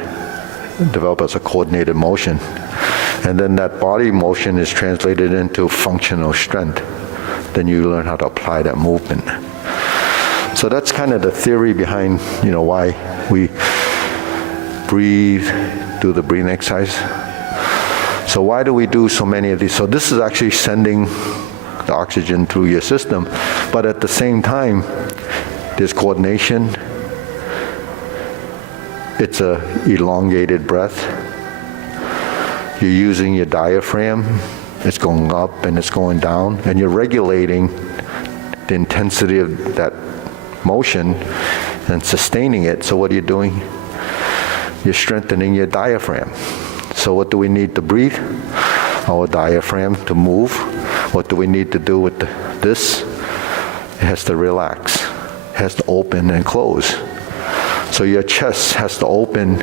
develop as a coordinated motion. And then that body motion is translated into functional strength. Then you learn how to apply that movement. So that's kind of the theory behind, why we breathe, do the breathing exercise. So why do we do so many of these? So this is actually sending the oxygen through your system, but at the same time, there's coordination. It's a elongated breath. You're using your diaphragm. It's going up and it's going down, and you're regulating the intensity of that motion and sustaining it. So what are you doing? You're strengthening your diaphragm. So what do we need to breathe? Our diaphragm to move. What do we need to do with this? It has to relax. It has to open and close. So your chest has to open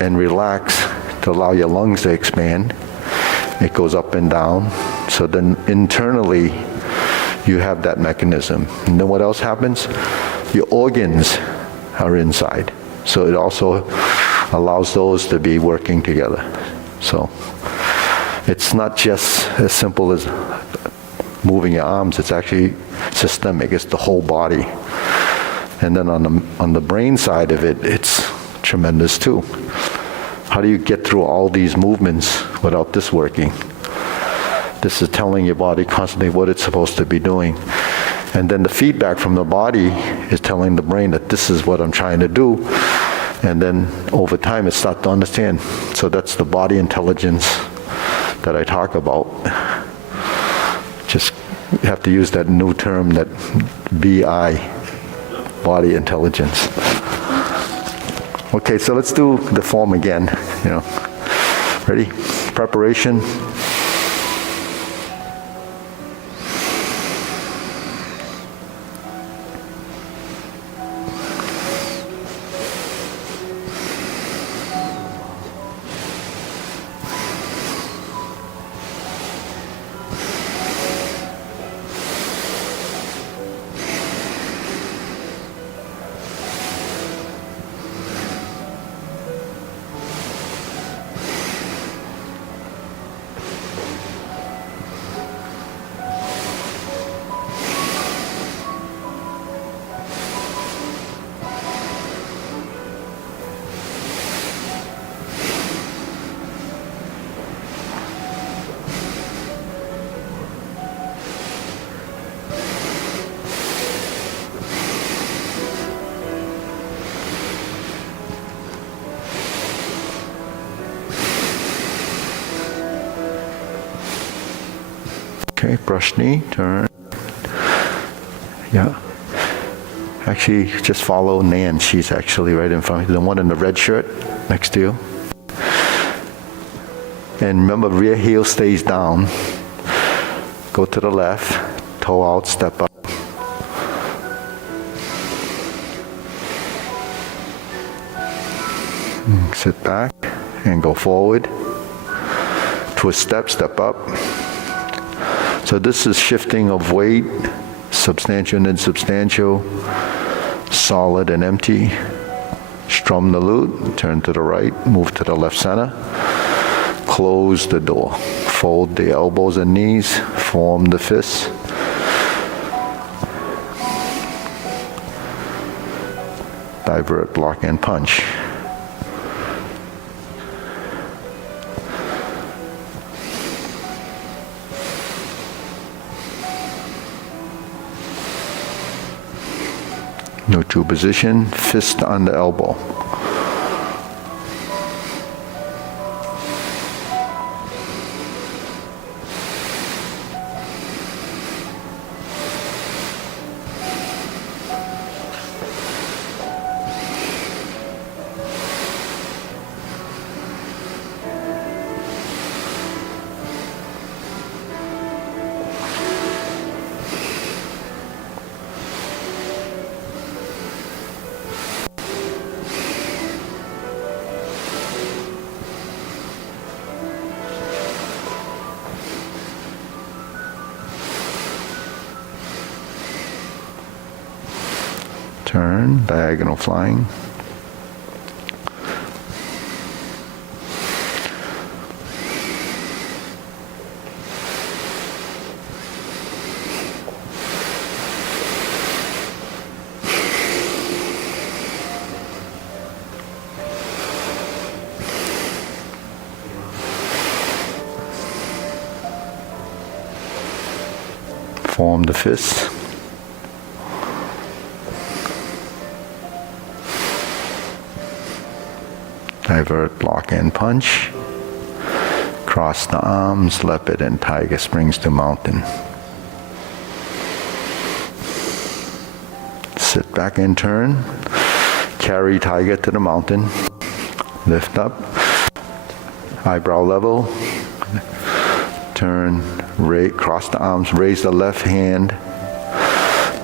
and relax to allow your lungs to expand. It goes up and down. So then internally, you have that mechanism. And then what else happens? Your organs are inside. So it also allows those to be working together. So it's not just as simple as moving your arms. It's actually systemic. It's the whole body. And then on the brain side of it, it's tremendous too. How do you get through all these movements without this working? This is telling your body constantly what it's supposed to be doing. And then the feedback from the body is telling the brain that this is what I'm trying to do. And then over time it starts to understand. So that's the body intelligence that I talk about. Just have to use that new term, that BI, body intelligence. Okay, so let's do the form again. Ready? Preparation. Okay, brush knee, turn. Yeah. Actually, just follow Nan. She's actually right in front of you. The one in the red shirt next to you. And remember, rear heel stays down. Go to the left, toe out, step up. Sit back and go forward. Twist step, step up. So this is shifting of weight, substantial and insubstantial, solid and empty. Strum the lute, turn to the right, move to the left center. Close the door. Fold the elbows and knees, form the fists. Divert, block, and punch. Neutral position, fist on the elbow. Turn, diagonal flying. Form the fist. Divert, block, and punch. Cross the arms, leopard and tiger, springs to mountain. Sit back and turn. Carry tiger to the mountain. Lift up. Eyebrow level. Turn, cross the arms, raise the left hand.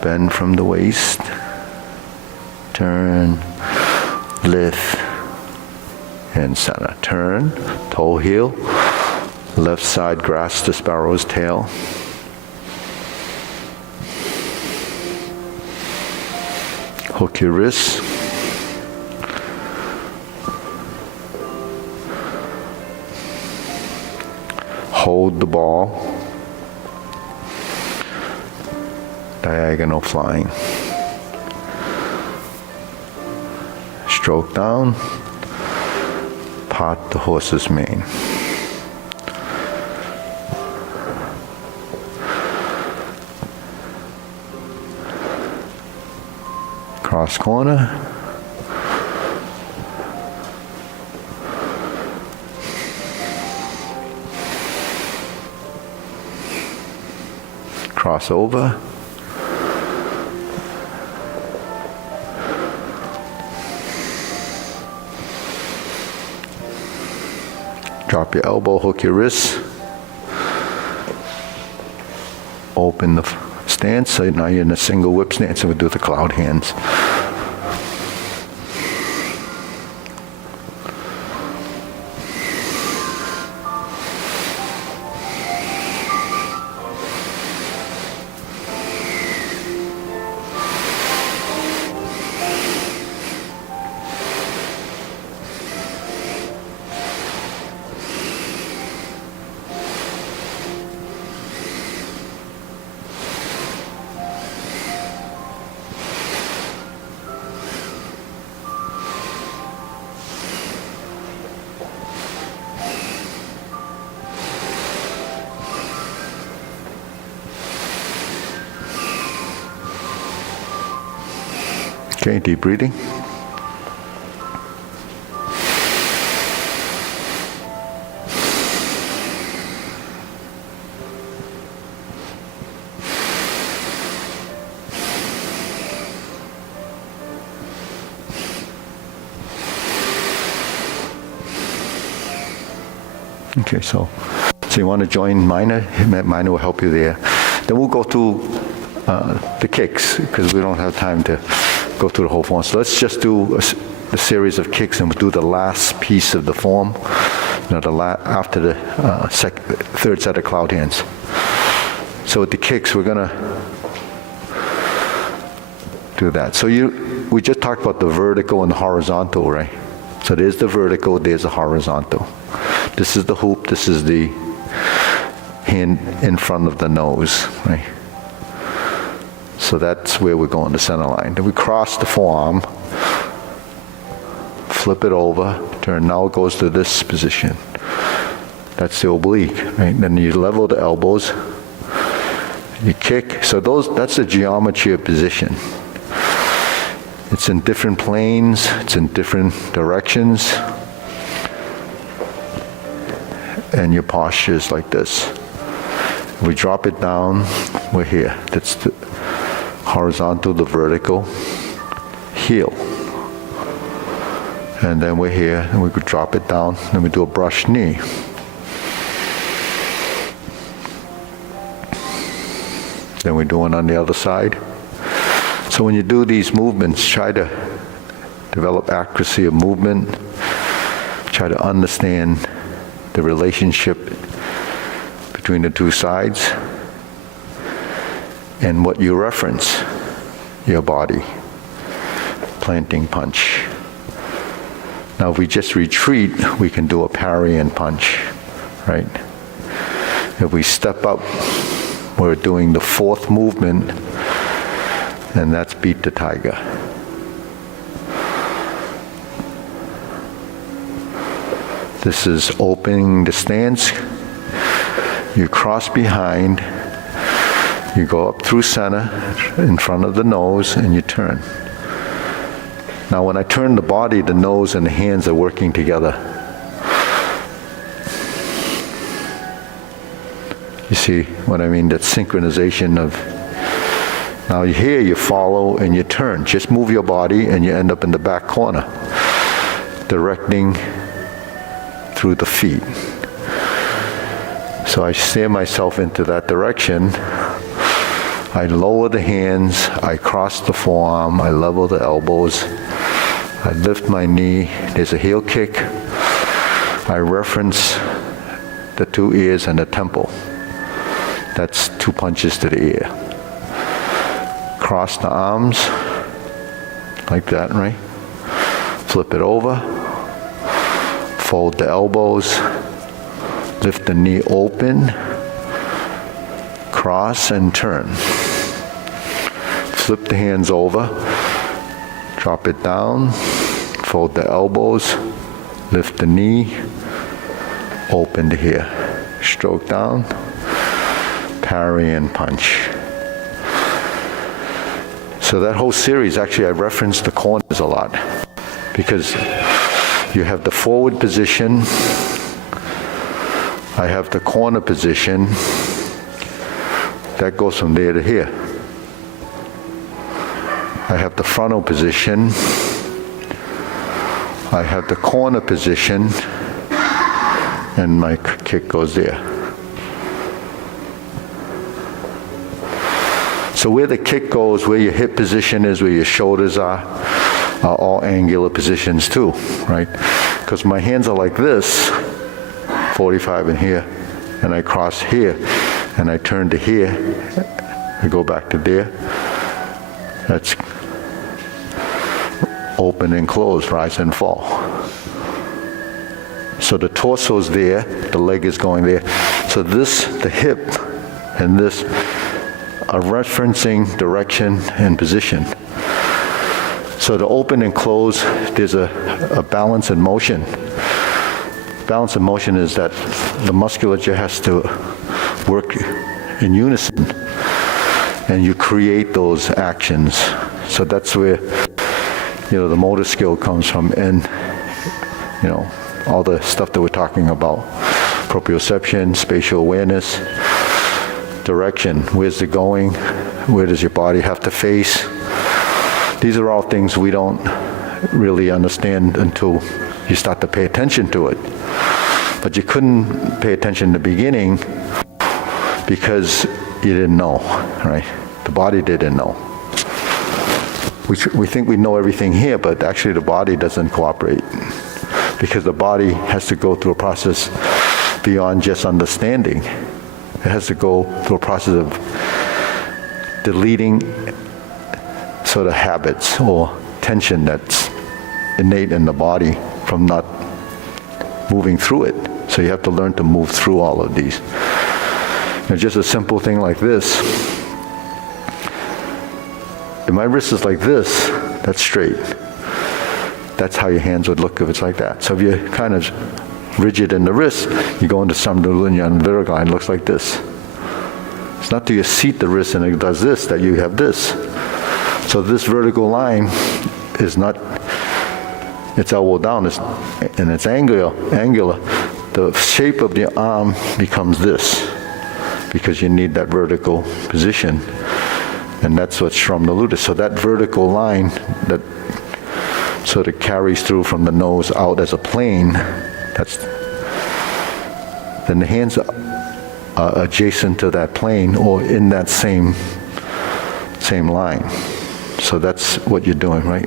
Bend from the waist. Turn, lift, and center. Turn, toe heel, left side grasp the sparrow's tail. Hook your wrists. Hold the ball. Diagonal flying. Stroke down. Part the horse's mane. Cross corner. Cross over. Drop your elbow, hook your wrist. Open the stance. So now you're in a single whip stance, and we'll do the cloud hands. Okay, deep breathing. Okay, so you want to join Minor? Minor will help you there. Then we'll go through the kicks, because we don't have time to go through the whole form. So let's just do a series of kicks, and we'll do the last piece of the form, after the third set of cloud hands. So with the kicks, we're going to do that. So we just talked about the vertical and the horizontal, right? So there's the vertical, there's the horizontal. This is the hoop, this is the hand in front of the nose, right? So that's where we're going, the center line. Then we cross the forearm, flip it over, turn. Now it goes to this position. That's the oblique, right? Then you level the elbows, you kick. So that's the geometry of position. It's in different planes, it's in different directions, and your posture is like this. We drop it down, we're here. That's the horizontal, the vertical, heel. And then we're here, and we could drop it down, then we do a brush knee. Then we do one on the other side. So when you do these movements, try to develop accuracy of movement, try to understand the relationship between the two sides, and what you reference, your body, planting punch. Now if we just retreat, we can do a parry and punch, right? If we step up, we're doing the fourth movement, and that's beat the tiger. This is opening the stance. You cross behind, you go up through center, in front of the nose, and you turn. Now when I turn the body, the nose and the hands are working together. You see what I mean? That synchronization of, now here you follow and you turn. Just move your body and you end up in the back corner, directing through the feet. So I steer myself into that direction. I lower the hands, I cross the forearm, I level the elbows, I lift my knee, there's a heel kick. I reference the two ears and the temple. That's two punches to the ear. Cross the arms, like that, right? Flip it over, fold the elbows, lift the knee open, cross and turn. Flip the hands over, drop it down, fold the elbows, lift the knee, open to here. Stroke down, parry and punch. So that whole series, actually I referenced the corners a lot, because you have the forward position, I have the corner position, that goes from there to here. I have the frontal position, I have the corner position, and my kick goes there. So where the kick goes, where your hip position is, where your shoulders are all angular positions too, right? Because my hands are like this, 45 in here, and I cross here, and I turn to here, I go back to there. That's open and close, rise and fall. So the torso's there, the leg is going there. So this, the hip, and this are referencing direction and position. So to open and close, there's a balance and motion. Balance and motion is that the musculature has to work in unison, and you create those actions. So that's where, the motor skill comes from, and, all the stuff that we're talking about. Proprioception, spatial awareness, direction, where's it going, where does your body have to face. These are all things we don't really understand until you start to pay attention to it. But you couldn't pay attention in the beginning because you didn't know, right? The body didn't know. We think we know everything here, but actually the body doesn't cooperate because the body has to go through a process beyond just understanding. It has to go through a process of deleting sort of habits or tension that's innate in the body from not moving through it. So you have to learn to move through all of these. Just a simple thing like this. If my wrist is like this, that's straight. That's how your hands would look if it's like that. So if you're kind of rigid in the wrist, you go into Samdhalunya and vertical line, looks like this. It's not till you seat the wrist and it does this that you have this. So this vertical line is not, it's elbow down, and it's angular. The shape of the arm becomes this because you need that vertical position. And that's what's Shramnaluta. So that vertical line that sort of carries through from the nose out as a plane, then the hands are adjacent to that plane or in that same line. So that's what you're doing, right?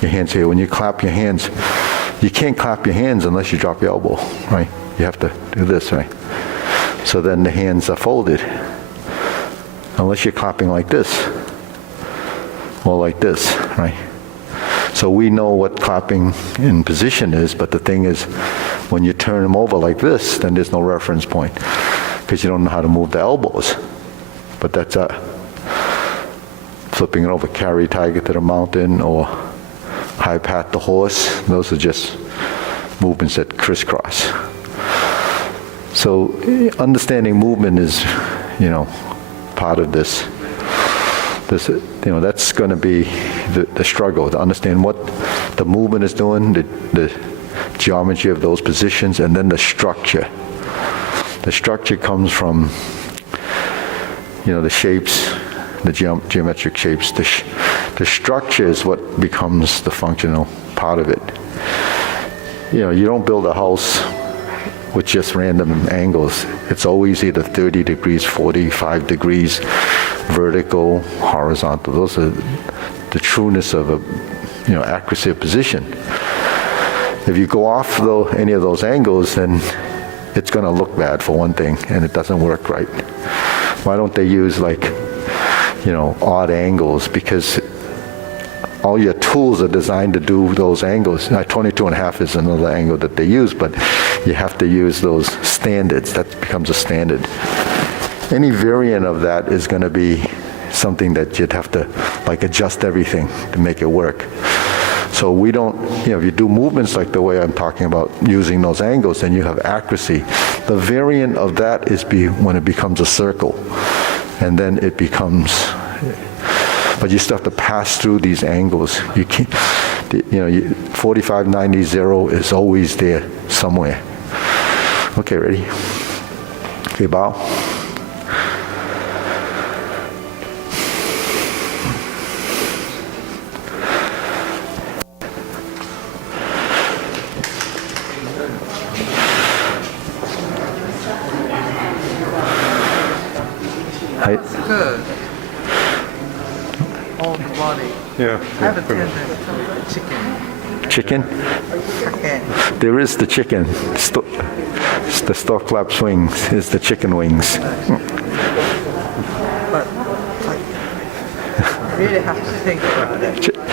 Your hands here. When you clap your hands, you can't clap your hands unless you drop your elbow, right? You have to do this, right? So then the hands are folded. Unless you're clapping like this, or like this, right? So we know what clapping in position is, but the thing is, when you turn them over like this, then there's no reference point, because you don't know how to move the elbows. But that's flipping it over, carry tiger to the mountain, or high pat the horse. Those are just movements that crisscross. So understanding movement is, part of this, that's going to be the struggle, to understand what the movement is doing, the geometry of those positions, and then the structure. The structure comes from, the shapes, the geometric shapes. The structure is what becomes the functional part of it. You don't build a house with just random angles. It's always either 30 degrees, 45 degrees, vertical, horizontal. Those are the trueness of accuracy of position. If you go off any of those angles, then it's going to look bad for one thing, and it doesn't work right. Why don't they use odd angles? Because all your tools are designed to do those angles. 22.5 is another angle that they use, but you have to use those standards. That becomes a standard. Any variant of that is going to be something that you'd have to adjust everything to make it work. So we don't, if you do movements like the way I'm talking about using those angles, then you have accuracy. The variant of that is when it becomes a circle, and then it becomes, but you still have to pass through these angles. You can't, 45, 90, 0 is always there somewhere. Okay, ready? Okay, bow. Good. Whole body. Yeah. I have a chicken. Chicken? Okay. There is the chicken. The stork flaps wings is the chicken wings. But I really have to think about it.